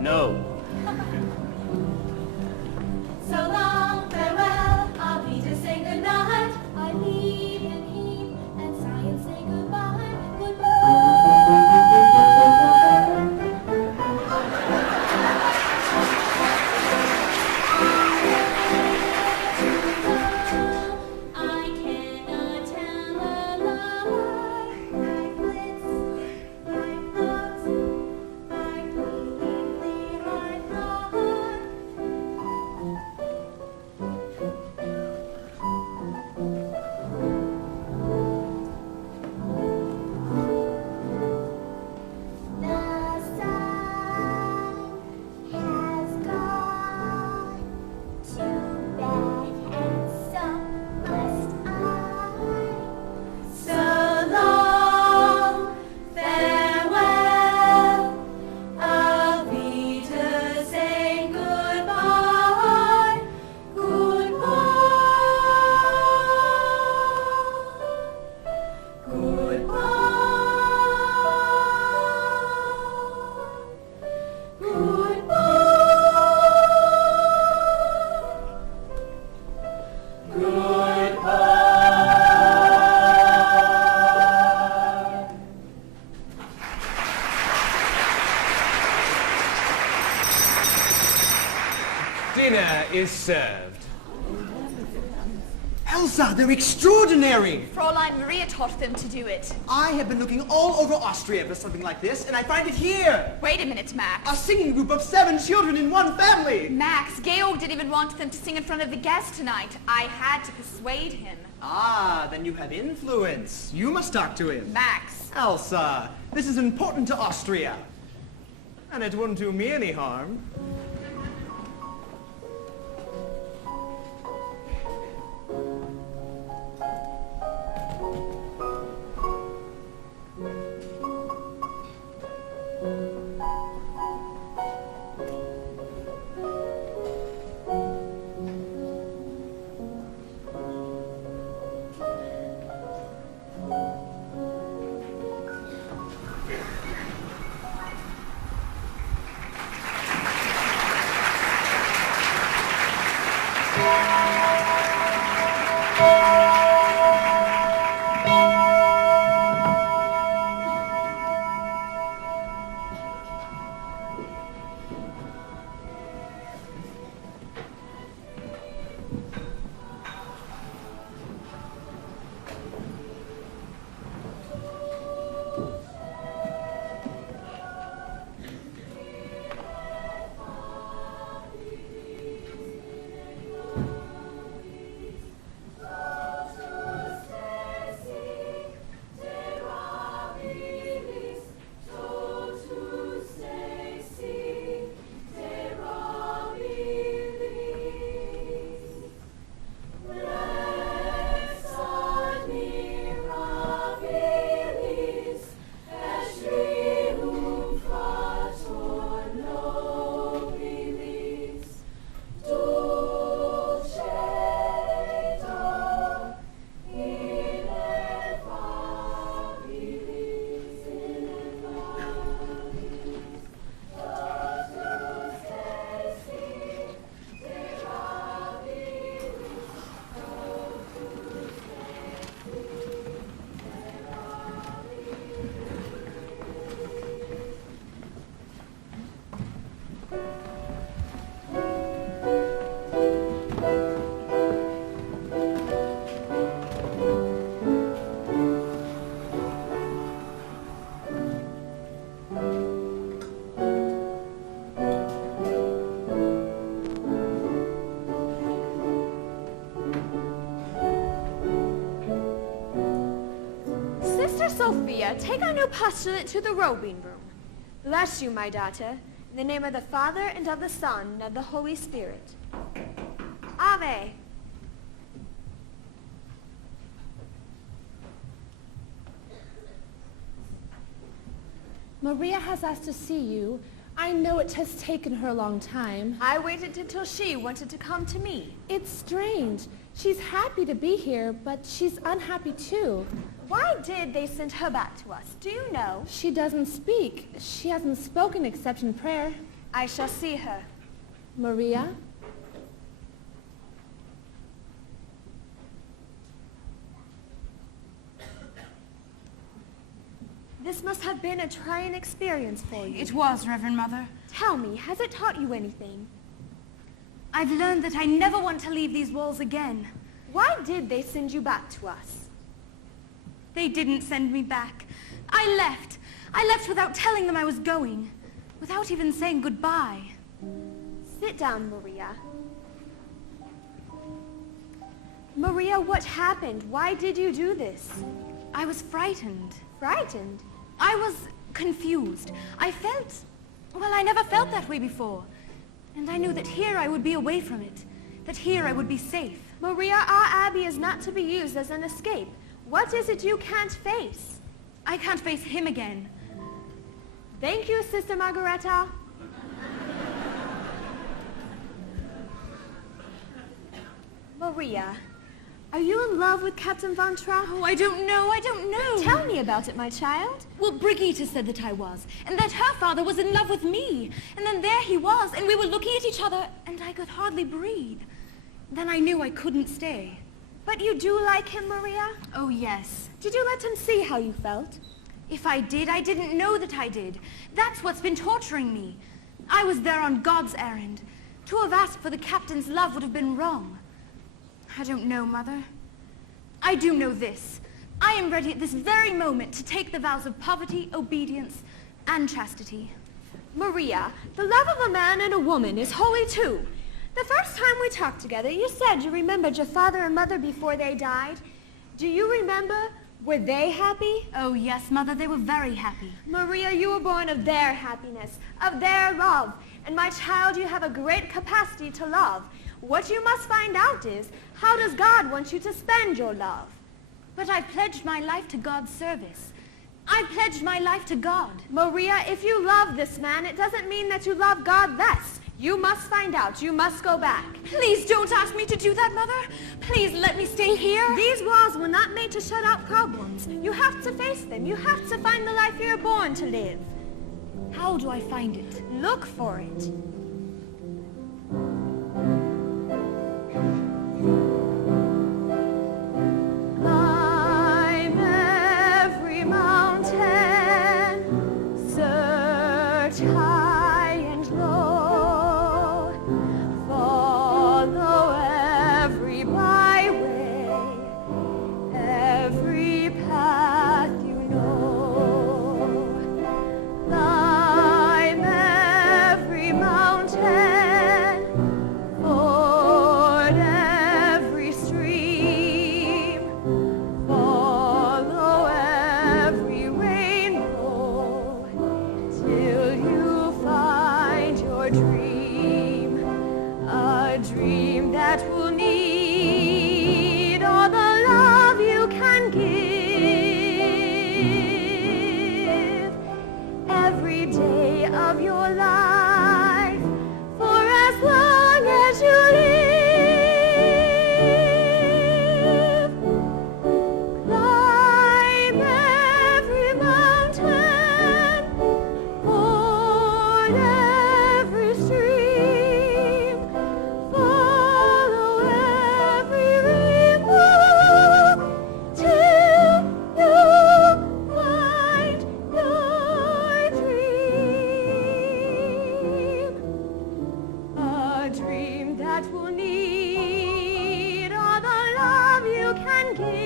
No. So long, farewell, I'll be to say goodnight. I leave and heave and sigh and say goodbye, goodbye. I cannot tell a lie. Like blitz, like thoughts, like completely like not. The sun has gone to bed, and so must I. So long, farewell, I'll be just saying goodbye, Dinner is served. Elsa! Elsa, they're extraordinary! Fräulein Maria taught them to do it. I have been looking all over Austria for something like this, and I find it here! Wait a minute, Max. A singing group of 7 children in one family! Max, Georg didn't even want them to sing in front of the guests tonight. I had to persuade him. Ah, then you have influence. You must talk to him. Max. Elsa, this is important to Austria. And it wouldn't do me any harm. Sophia, take our new postulate to the robing room. Bless you, my daughter, in the name of the Father, and of the Son, and of the Holy Spirit. Ave. Maria has asked to see you. I know it has taken her a long time. I waited until she wanted to come to me. It's strange. She's happy to be here, but she's unhappy too. Why did they send her back to us? Do you know? She doesn't speak. She hasn't spoken except in prayer. I shall see her. Maria? This must have been a trying experience for you. It was, Reverend Mother. Tell me, has it taught you anything? I've learned that I never want to leave these walls again. Why did they send you back to us? They didn't send me back. I left. I left without telling them I was going. Without even saying goodbye. Sit down, Maria. Maria, what happened? Why did you do this? I was frightened. Frightened? I was confused. I never felt that way before. And I knew that here I would be away from it. That here I would be safe. Maria, our abbey is not to be used as an escape. What is it you can't face? I can't face him again. Thank you, Sister Margareta. Maria, are you in love with Captain Von Trapp? Oh, I don't know. Tell me about it, my child. Well, Brigitte said that I was, and that her father was in love with me. And then there he was, and we were looking at each other, and I could hardly breathe. Then I knew I couldn't stay. But you do like him, Maria? Oh, yes. Did you let him see how you felt? If I did, I didn't know that I did. That's what's been torturing me. I was there on God's errand. To have asked for the captain's love would have been wrong. I don't know, Mother. I do know this. I am ready at this very moment to take the vows of poverty, obedience, and chastity. Maria, the love of a man and a woman is holy too. The first time we talked together, you said you remembered your father and mother before they died. Do you remember? Were they happy? Oh, yes, Mother, they were very happy. Maria, you were born of their happiness, of their love. And my child, you have a great capacity to love. What you must find out is, how does God want you to spend your love? But I pledged my life to God's service. I pledged my life to God. Maria, if you love this man, it doesn't mean that you love God less. You must find out. You must go back. Please don't ask me to do that, Mother. Please let me stay here. These walls were not made to shut out problems. You have to face them. You have to find the life you're born to live. How do I find it? Look for it. Climb every mountain, search high and low, follow every byway, every path you know. Climb every mountain, ford every stream, follow every rainbow, till you find your dream, a dream that will need all the love you can give every day of your life, for as long as you live. Climb every mountain, ford every stream, follow every rainbow, till you find your dream. A dream that will need all the love you can give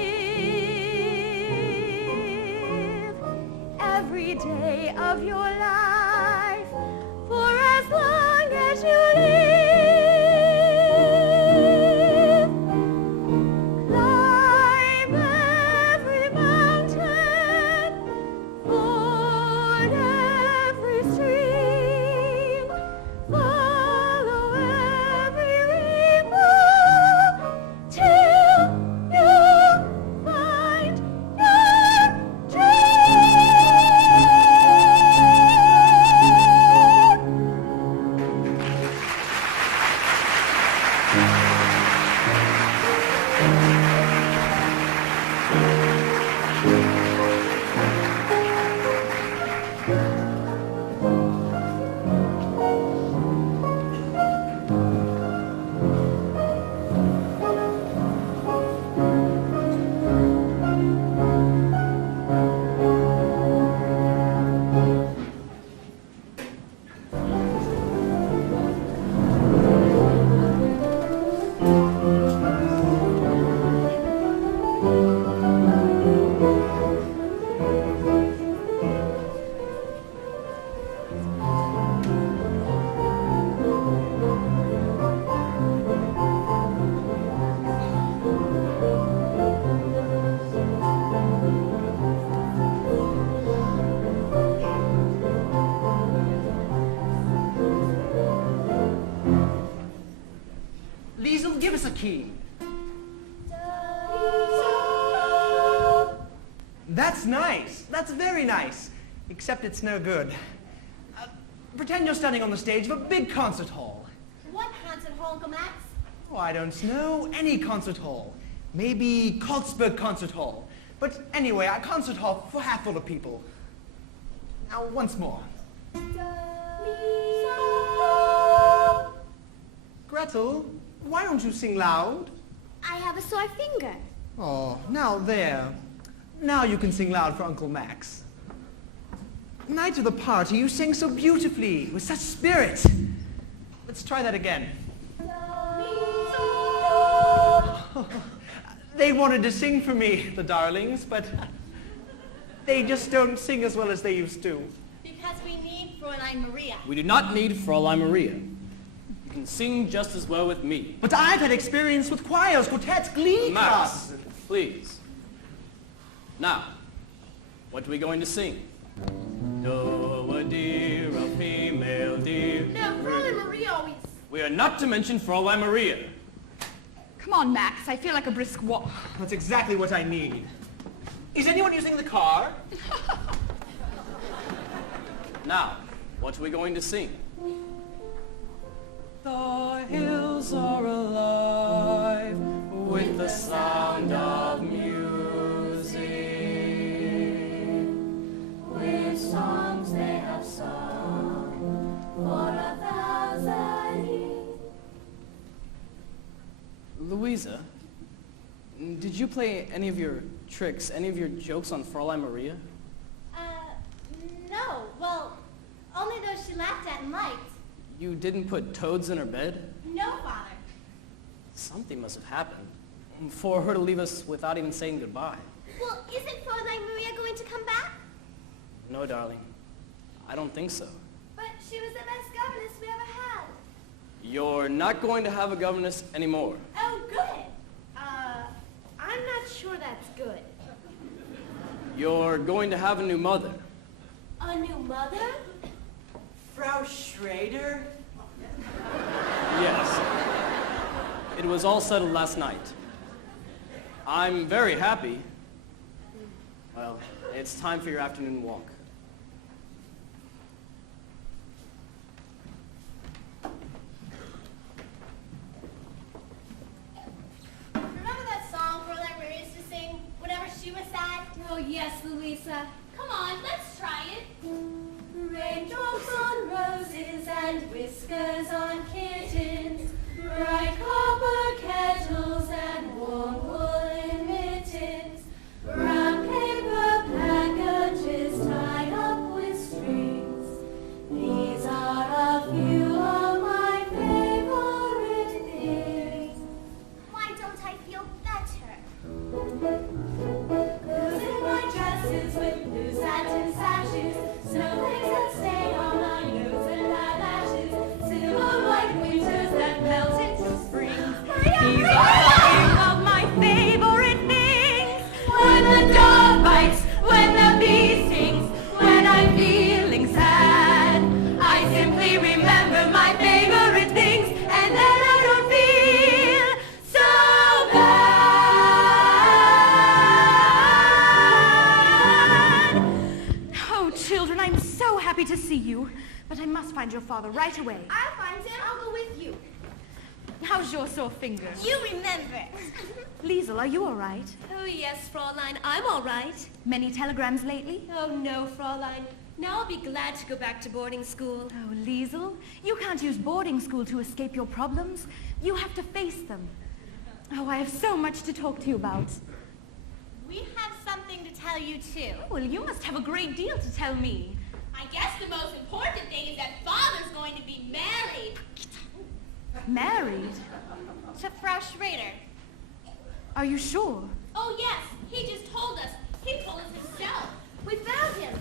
every day of your life, for as long as you live. Climb every mountain, ford every stream, follow every rainbow, till you find your Liesel, give us a key. That's nice. That's very nice. Except it's no good. Pretend you're standing on the stage of a big concert hall. What concert hall, Uncle Max? Oh, I don't know. Any concert hall. Maybe Carlsberg Concert Hall. But anyway, a concert hall for half full of people. Now, once more. Gretel, why don't you sing loud? I have a sore finger. Oh, now there. Now you can sing loud for Uncle Max. Night of the party, you sing so beautifully, with such spirit. Let's try that again. They wanted to sing for me, the darlings, but they just don't sing as well as they used to. Because we need Fräulein Maria. We do not need Fräulein Maria. You can sing just as well with me. But I've had experience with choirs, quartets, glee Max, clubs. please. Now, what are we going to sing? Do a deer, a female deer. No, Fräulein Maria always... We are not to mention Fräulein Maria. Come on, Max. I feel like a brisk walk. That's exactly what I need. Is anyone using the car? Now, what are we going to sing? The hills are alive with the sound of music, With songs they have sung for 1,000 years. Louisa, did you play any of your tricks, any of your jokes on Fräulein Maria? No. Well, only those she laughed at and liked. You didn't put toads in her bed? No, Father. Something must have happened for her to leave us without even saying goodbye. Well, isn't Fräulein Maria going to come back? No, darling. I don't think so. But she was the best governess we ever had. You're not going to have a governess anymore. Oh, good. I'm not sure that's good. You're going to have a new mother. A new mother? Frau Schrader? Yes. It was all settled last night. I'm very happy. Well, it's time for your afternoon walk. Remember that song Fräulein Maria used to sing whenever she was sad? Oh, yes, Louisa. Come on, let's try it. Raindrops on roses and whiskers on kittens, bright copper kettles and warm woolen mittens, brown paper packages tied up with strings. These are a few of my favorite things. Why don't I feel better? Blues in my dresses with blue satin sashes, snowflakes that stay on my nose and eyelashes, silver white winters that melt into spring. These are a few of my favorite things. When the dog bites, when the bee stings, when I'm feeling sad, I simply remember my favorite things, and then I don't feel so bad. Oh, children, I'm so happy to see you. But I must find your father right away. I'll find him. I'll go with you. How's your sore finger? You remember. Liesel, are you all right? Oh, yes, Fräulein, I'm all right. Many telegrams lately? Oh, no, Fräulein. Now I'll be glad to go back to boarding school. Oh, Liesel, you can't use boarding school to escape your problems. You have to face them. Oh, I have so much to talk to you about. We have something to tell you, too. Well, you must have a great deal to tell me. I guess the most important thing is that Father's going to be married Married? to Frau Schrader. Are you sure? Oh, yes. He just told us. He told us himself. We found him.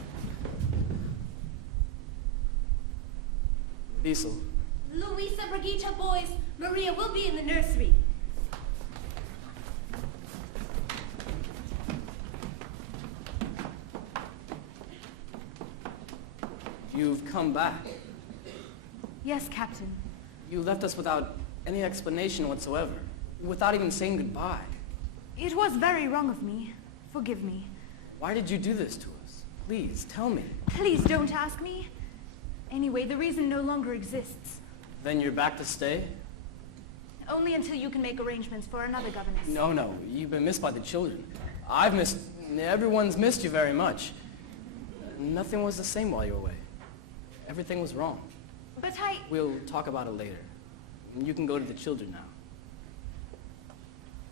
Liesel, Louisa, Brigitte, boys, Maria will be in the nursery. you've come back. Yes, Captain. You left us without any explanation whatsoever, without even saying goodbye. It was very wrong of me. Forgive me. Why did you do this to us? Please, tell me. Please don't ask me. Anyway, the reason no longer exists. Then you're back to stay? Only until you can make arrangements for another governess. No, you've been missed by the children. Everyone's missed you very much. Nothing was the same while you were away. Everything was wrong. But We'll talk about it later. You can go to the children now.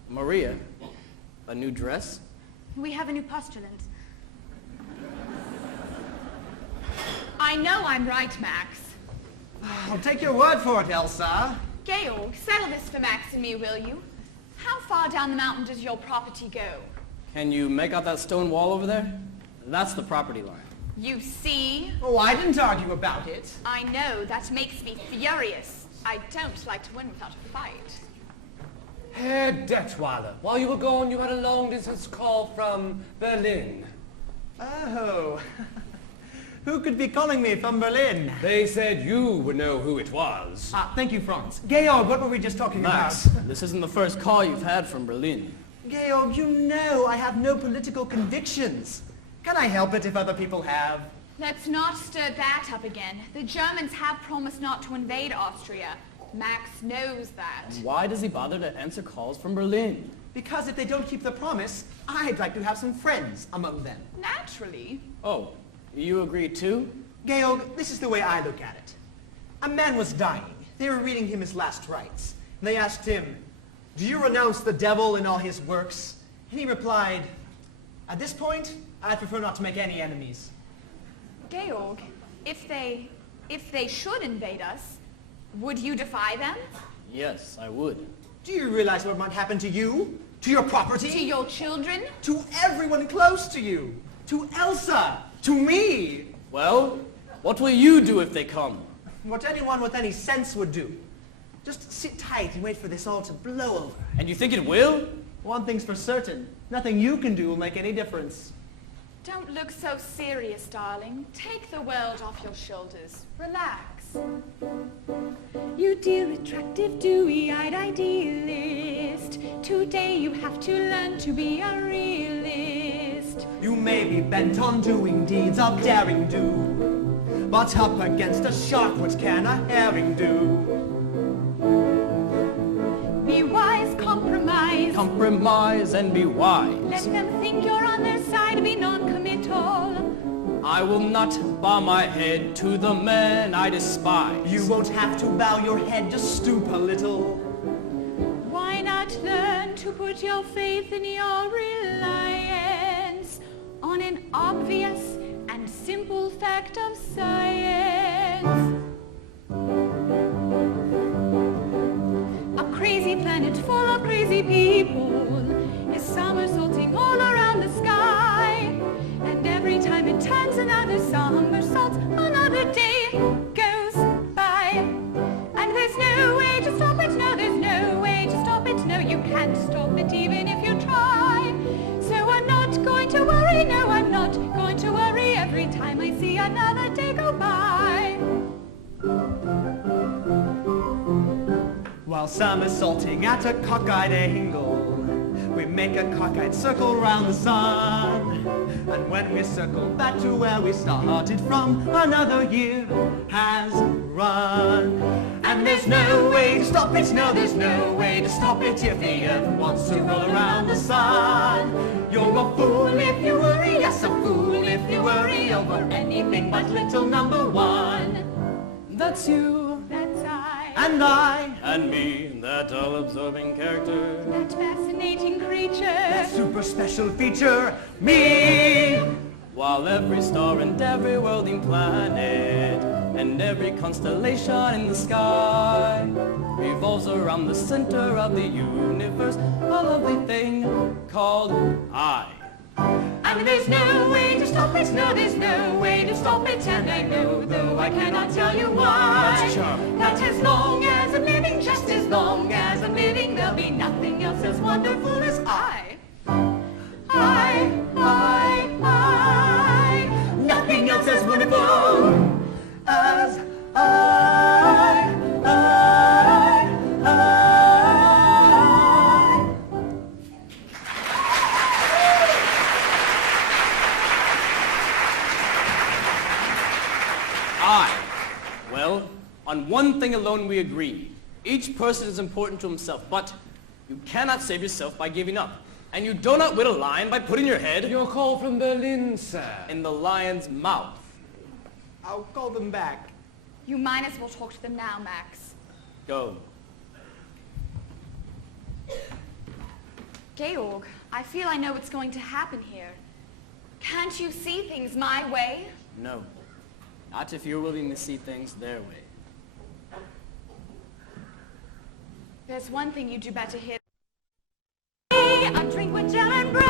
Maria, a new dress? we have a new postulant. I know I'm right, Max. I'll take your word for it, Elsa. Georg, settle this for Max and me, will you? How far down the mountain does your property go? Can you make out that stone wall over there? That's the property line. You see? Oh, I didn't argue about it. I know, that makes me furious. I don't like to win without a fight. Herr Detweiler, while you were gone, you had a long-distance call from Berlin. Oh. Who could be calling me from Berlin? They said you would know who it was. Thank you, Franz. Georg, what were we just talking Max, about? this isn't the first call you've had from Berlin. Georg, you know I have no political convictions. Can I help it if other people have? Let's not stir that up again. The Germans have promised not to invade Austria. Max knows that. Why does he bother to answer calls from Berlin? Because if they don't keep the promise, I'd like to have some friends among them. Naturally. Oh, you agree too? Georg, this is the way I look at it. A man was dying. They were reading him his last rites. They asked him, "Do you renounce the devil and all his works?" And he replied, "At this point, I'd prefer not to make any enemies." Georg, if they should invade us, would you defy them? Yes, I would. Do you realize what might happen to you? To your property? To your children? To everyone close to you? To Elsa? To me? Well, what will you do if they come? What anyone with any sense would do. Just sit tight and wait for this all to blow over. And you think it will? One thing's for certain. Nothing you can do will make any difference. Don't look so serious, darling. Take the world off your shoulders. Relax. You dear attractive, dewy-eyed idealist. Today you have to learn to be a realist. You may be bent on doing deeds of daring do, but up against a shark, what can a herring do? Be wise, compromise. Compromise and be wise. Let them think you're on their side, be non-committal. I will not bow my head to the men I despise. You won't have to bow your head, just stoop a little. Why not learn to put your faith in your reliance on an obvious and simple fact of science? A crazy planet full of crazy people is somersaulting all around the sky. And every time it turns another somersault, another day goes by. And there's no way to stop it, no, there's no way to stop it. No, you can't stop it even if you try. So I'm not going to worry, no, I'm not going to worry every time I see another day go by. While somersaulting at a cockeyed angle, we make a cockeyed circle round the sun. And when we circle back to where we started from, another year has run. And there's no way to stop it, no, there's no way to stop it if the earth wants to roll around the sun. You're a fool if you worry, yes, a fool if you worry over anything but little number one. That's you. That's I. And I. And me, that all-absorbing character. That fascinating creature. That super special feature, me. While every star and every worlding planet and every constellation in the sky revolves around the center of the universe, a lovely thing called I. And there's no way to stop it, no, there's no way to stop it. And I know, though I cannot tell you why, That's charming. that as long as I'm living, just as long as I'm living, there'll be nothing else as wonderful as I. Nothing else as wonderful as I. Well, on one thing alone we agree. Each person is important to himself, but you cannot save yourself by giving up. And you do not win a lion by putting your head Your call from Berlin, sir. in the lion's mouth. I'll call them back. You might as well talk to them now, Max. Go. Georg, I feel I know what's going to happen here. Can't you see things my way? No. Not if you're willing to see things their way. There's one thing you do better here. a drink with jam and bread.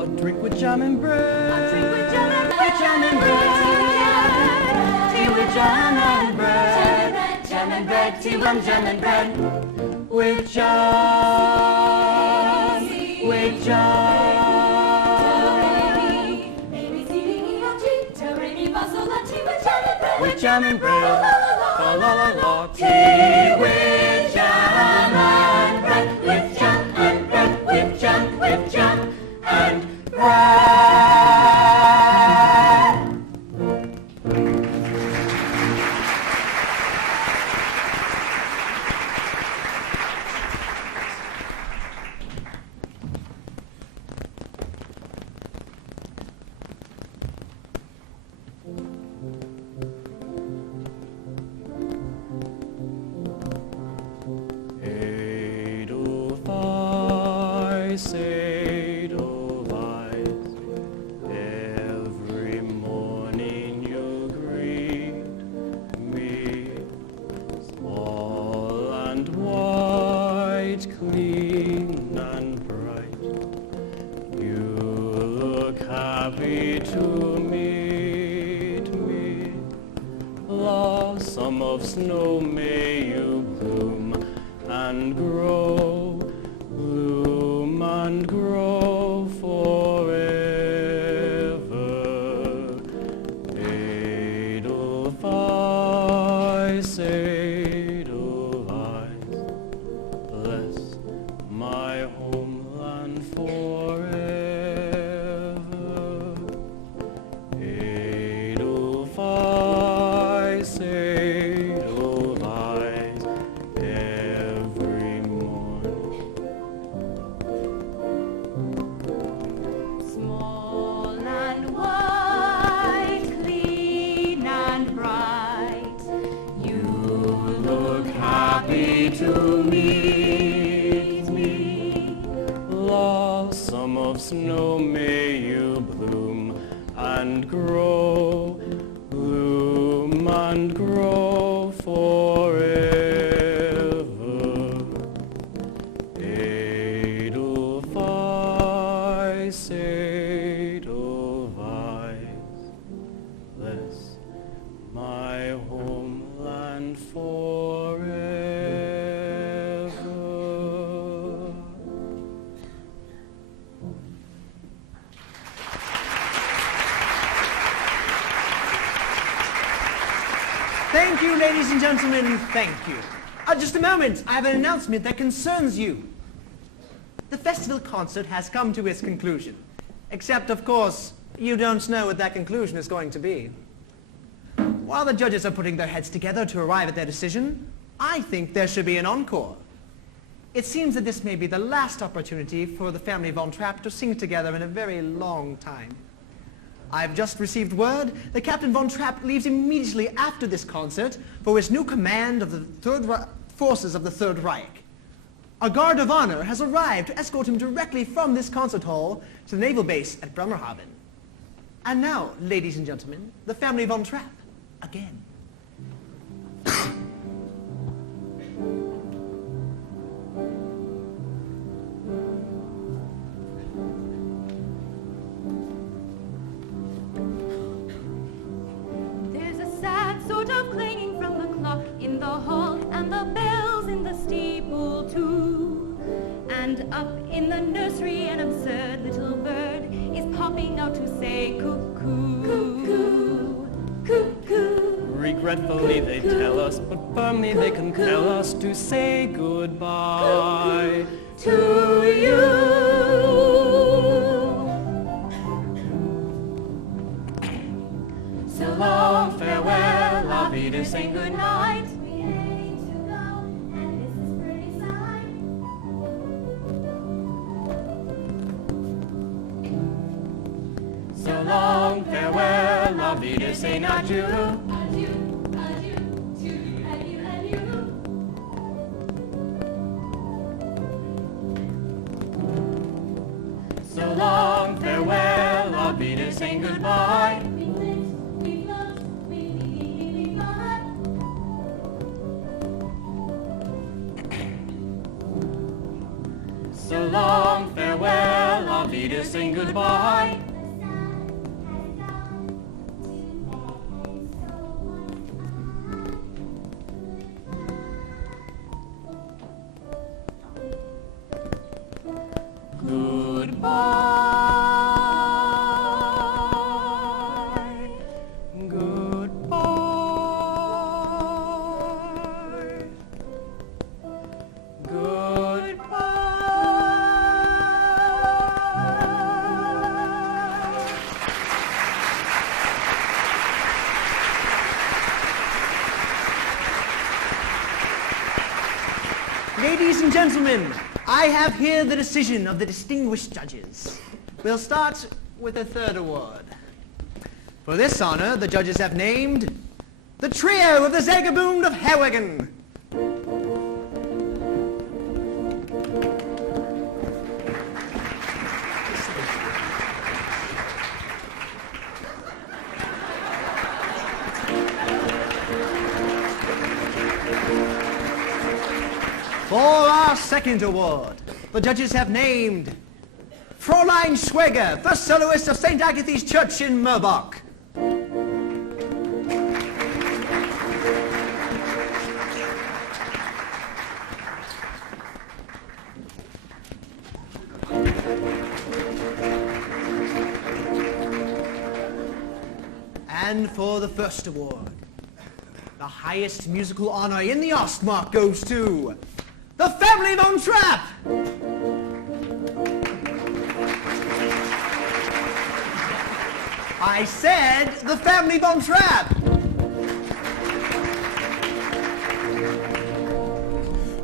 A drink with jam and bread. A drink with jam and bread. With jam and bread. Tea with jam and bread. Jam and bread. Tea with jam and bread. With jam. With jam. With jam and bread. La la la la. Tea with jam and bread. With jam and bread. With jam and bread. Edelweiss, Edelweiss, every morning you greet me, small and white, clean and bright. You look happy to meet me. Blossom of snow, may you bloom and grow, bloom and grow forever. Edelweiss, Edelweiss, bless my homeland forever. Edelweiss, Edelweiss, every morning. Small and white, clean and bright, you Look happy to meet me. Blossom of snow, may you bloom and grow, bloom and grow forever. Edelweiss, Edelweiss, bless my homeland forever. Thank you, ladies and gentlemen, thank you. Just a moment, I have an announcement that concerns you. The festival concert has come to its conclusion. Except, of course, you don't know what that conclusion is going to be. While the judges are putting their heads together to arrive at their decision, I think there should be an encore. It seems that this may be the last opportunity for the family Von Trapp to sing together in a very long time. I've just received word that Captain Von Trapp leaves immediately after this concert for his new command of the forces of the Third Reich. A guard of honor has arrived to escort him directly from this concert hall to the naval base at Bremerhaven. And now, ladies and gentlemen, the family Von Trapp again. There's a sad sort of clanging from the clock in the hall, and the bells in the steeple too. And up in the nursery an absurd little bird is popping out to say cuckoo. Cuckoo, cuckoo. Regretfully they tell us, but firmly they compel us to say goodbye to you. So long, farewell, I'll be to say good night. We hate to go, and this is pretty sign. So long, farewell, I'll be to say adieu. Adieu, adieu, to adieu, adieu. So long, farewell, I'll be to say goodbye. We lived, we loved, we fought. Auf Wiedersehen, goodbye. Ladies and gentlemen, I have here the decision of the distinguished judges. We'll start with the third award. For this honor, the judges have named the trio of the Zagabund of Herwagen. For our second award, the judges have named Fräulein Schweger, first soloist of St. Agatha's Church in Murbach. And for the first award, the highest musical honor in the Ostmark goes to the Family Von Trapp! I said the Family Von Trapp!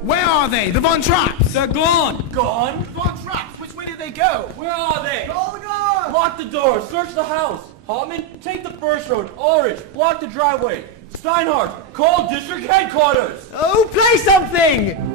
Where are they? The Von Trapps! They're gone. Gone? Von Trapps? Which way did they go? Where are they? All gone! Lock the door. Search the house. Hartman, take the first road. Ulrich, block the driveway. Steinhardt, call district headquarters. Oh, play something!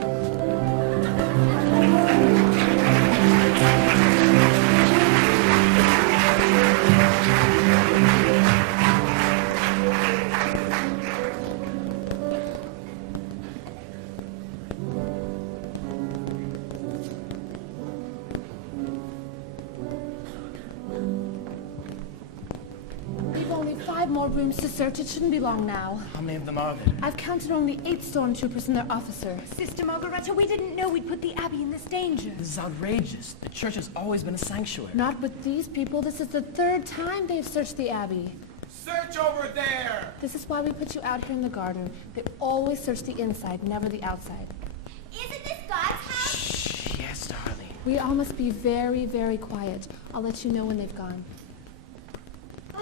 We've only 5 more rooms to search. It shouldn't be long now. How many of them are there? I've counted only 8 stormtroopers and their officers. Sister Margareta, we didn't know we'd put the Abbey in this danger. This is outrageous. The church has always been a sanctuary. Not with these people. This is the 3rd time they've searched the Abbey. Search over there! This is why we put you out here in the garden. They always search the inside, never the outside. Isn't this God's house? Shh, yes, darling. We all must be very, very quiet. I'll let you know when they've gone.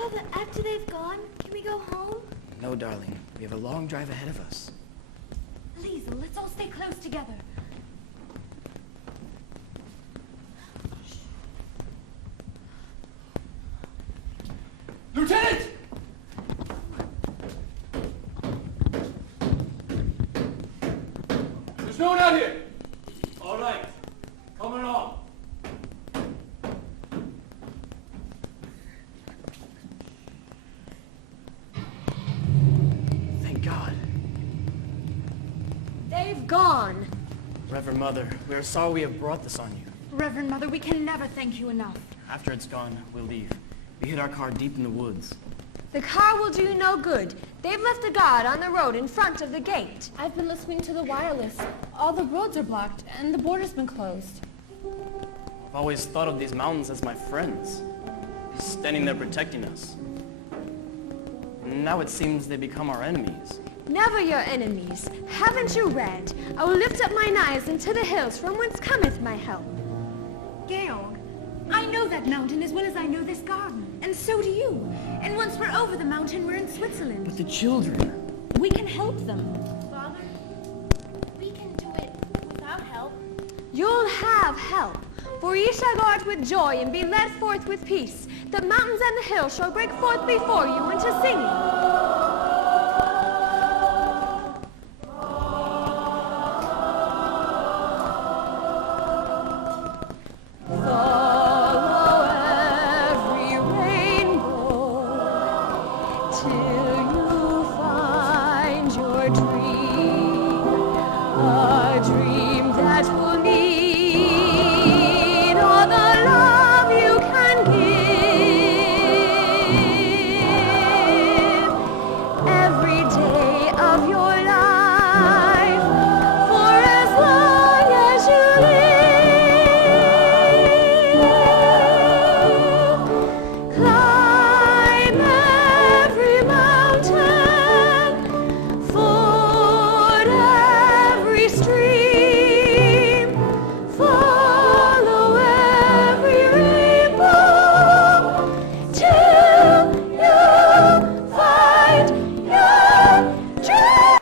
Oh, but after they've gone, can we go home? No, darling. We have a long drive ahead of us. Liesel, let's all stay close together. Lieutenant! There's no one out here. All right. Coming on. Thank God. They've gone. Reverend Mother, we are sorry we have brought this on you. Reverend Mother, we can never thank you enough. After it's gone, we'll leave. We hid our car deep in the woods. The car will do you no good. They've left a guard on the road in front of the gate. I've been listening to the wireless. All the roads are blocked, and the border's been closed. I've always thought of these mountains as my friends, standing there protecting us. Now it seems they become our enemies. Never your enemies. Haven't you read? I will lift up mine eyes into the hills from whence cometh my help. Georg, I know that mountain as well as I know this garden. And so do you. And once we're over the mountain, we're in Switzerland. But the children... We can help them. Father, we can do it without help. You'll have help, for ye shall go out with joy and be led forth with peace. The mountains and the hills shall break forth before you into singing.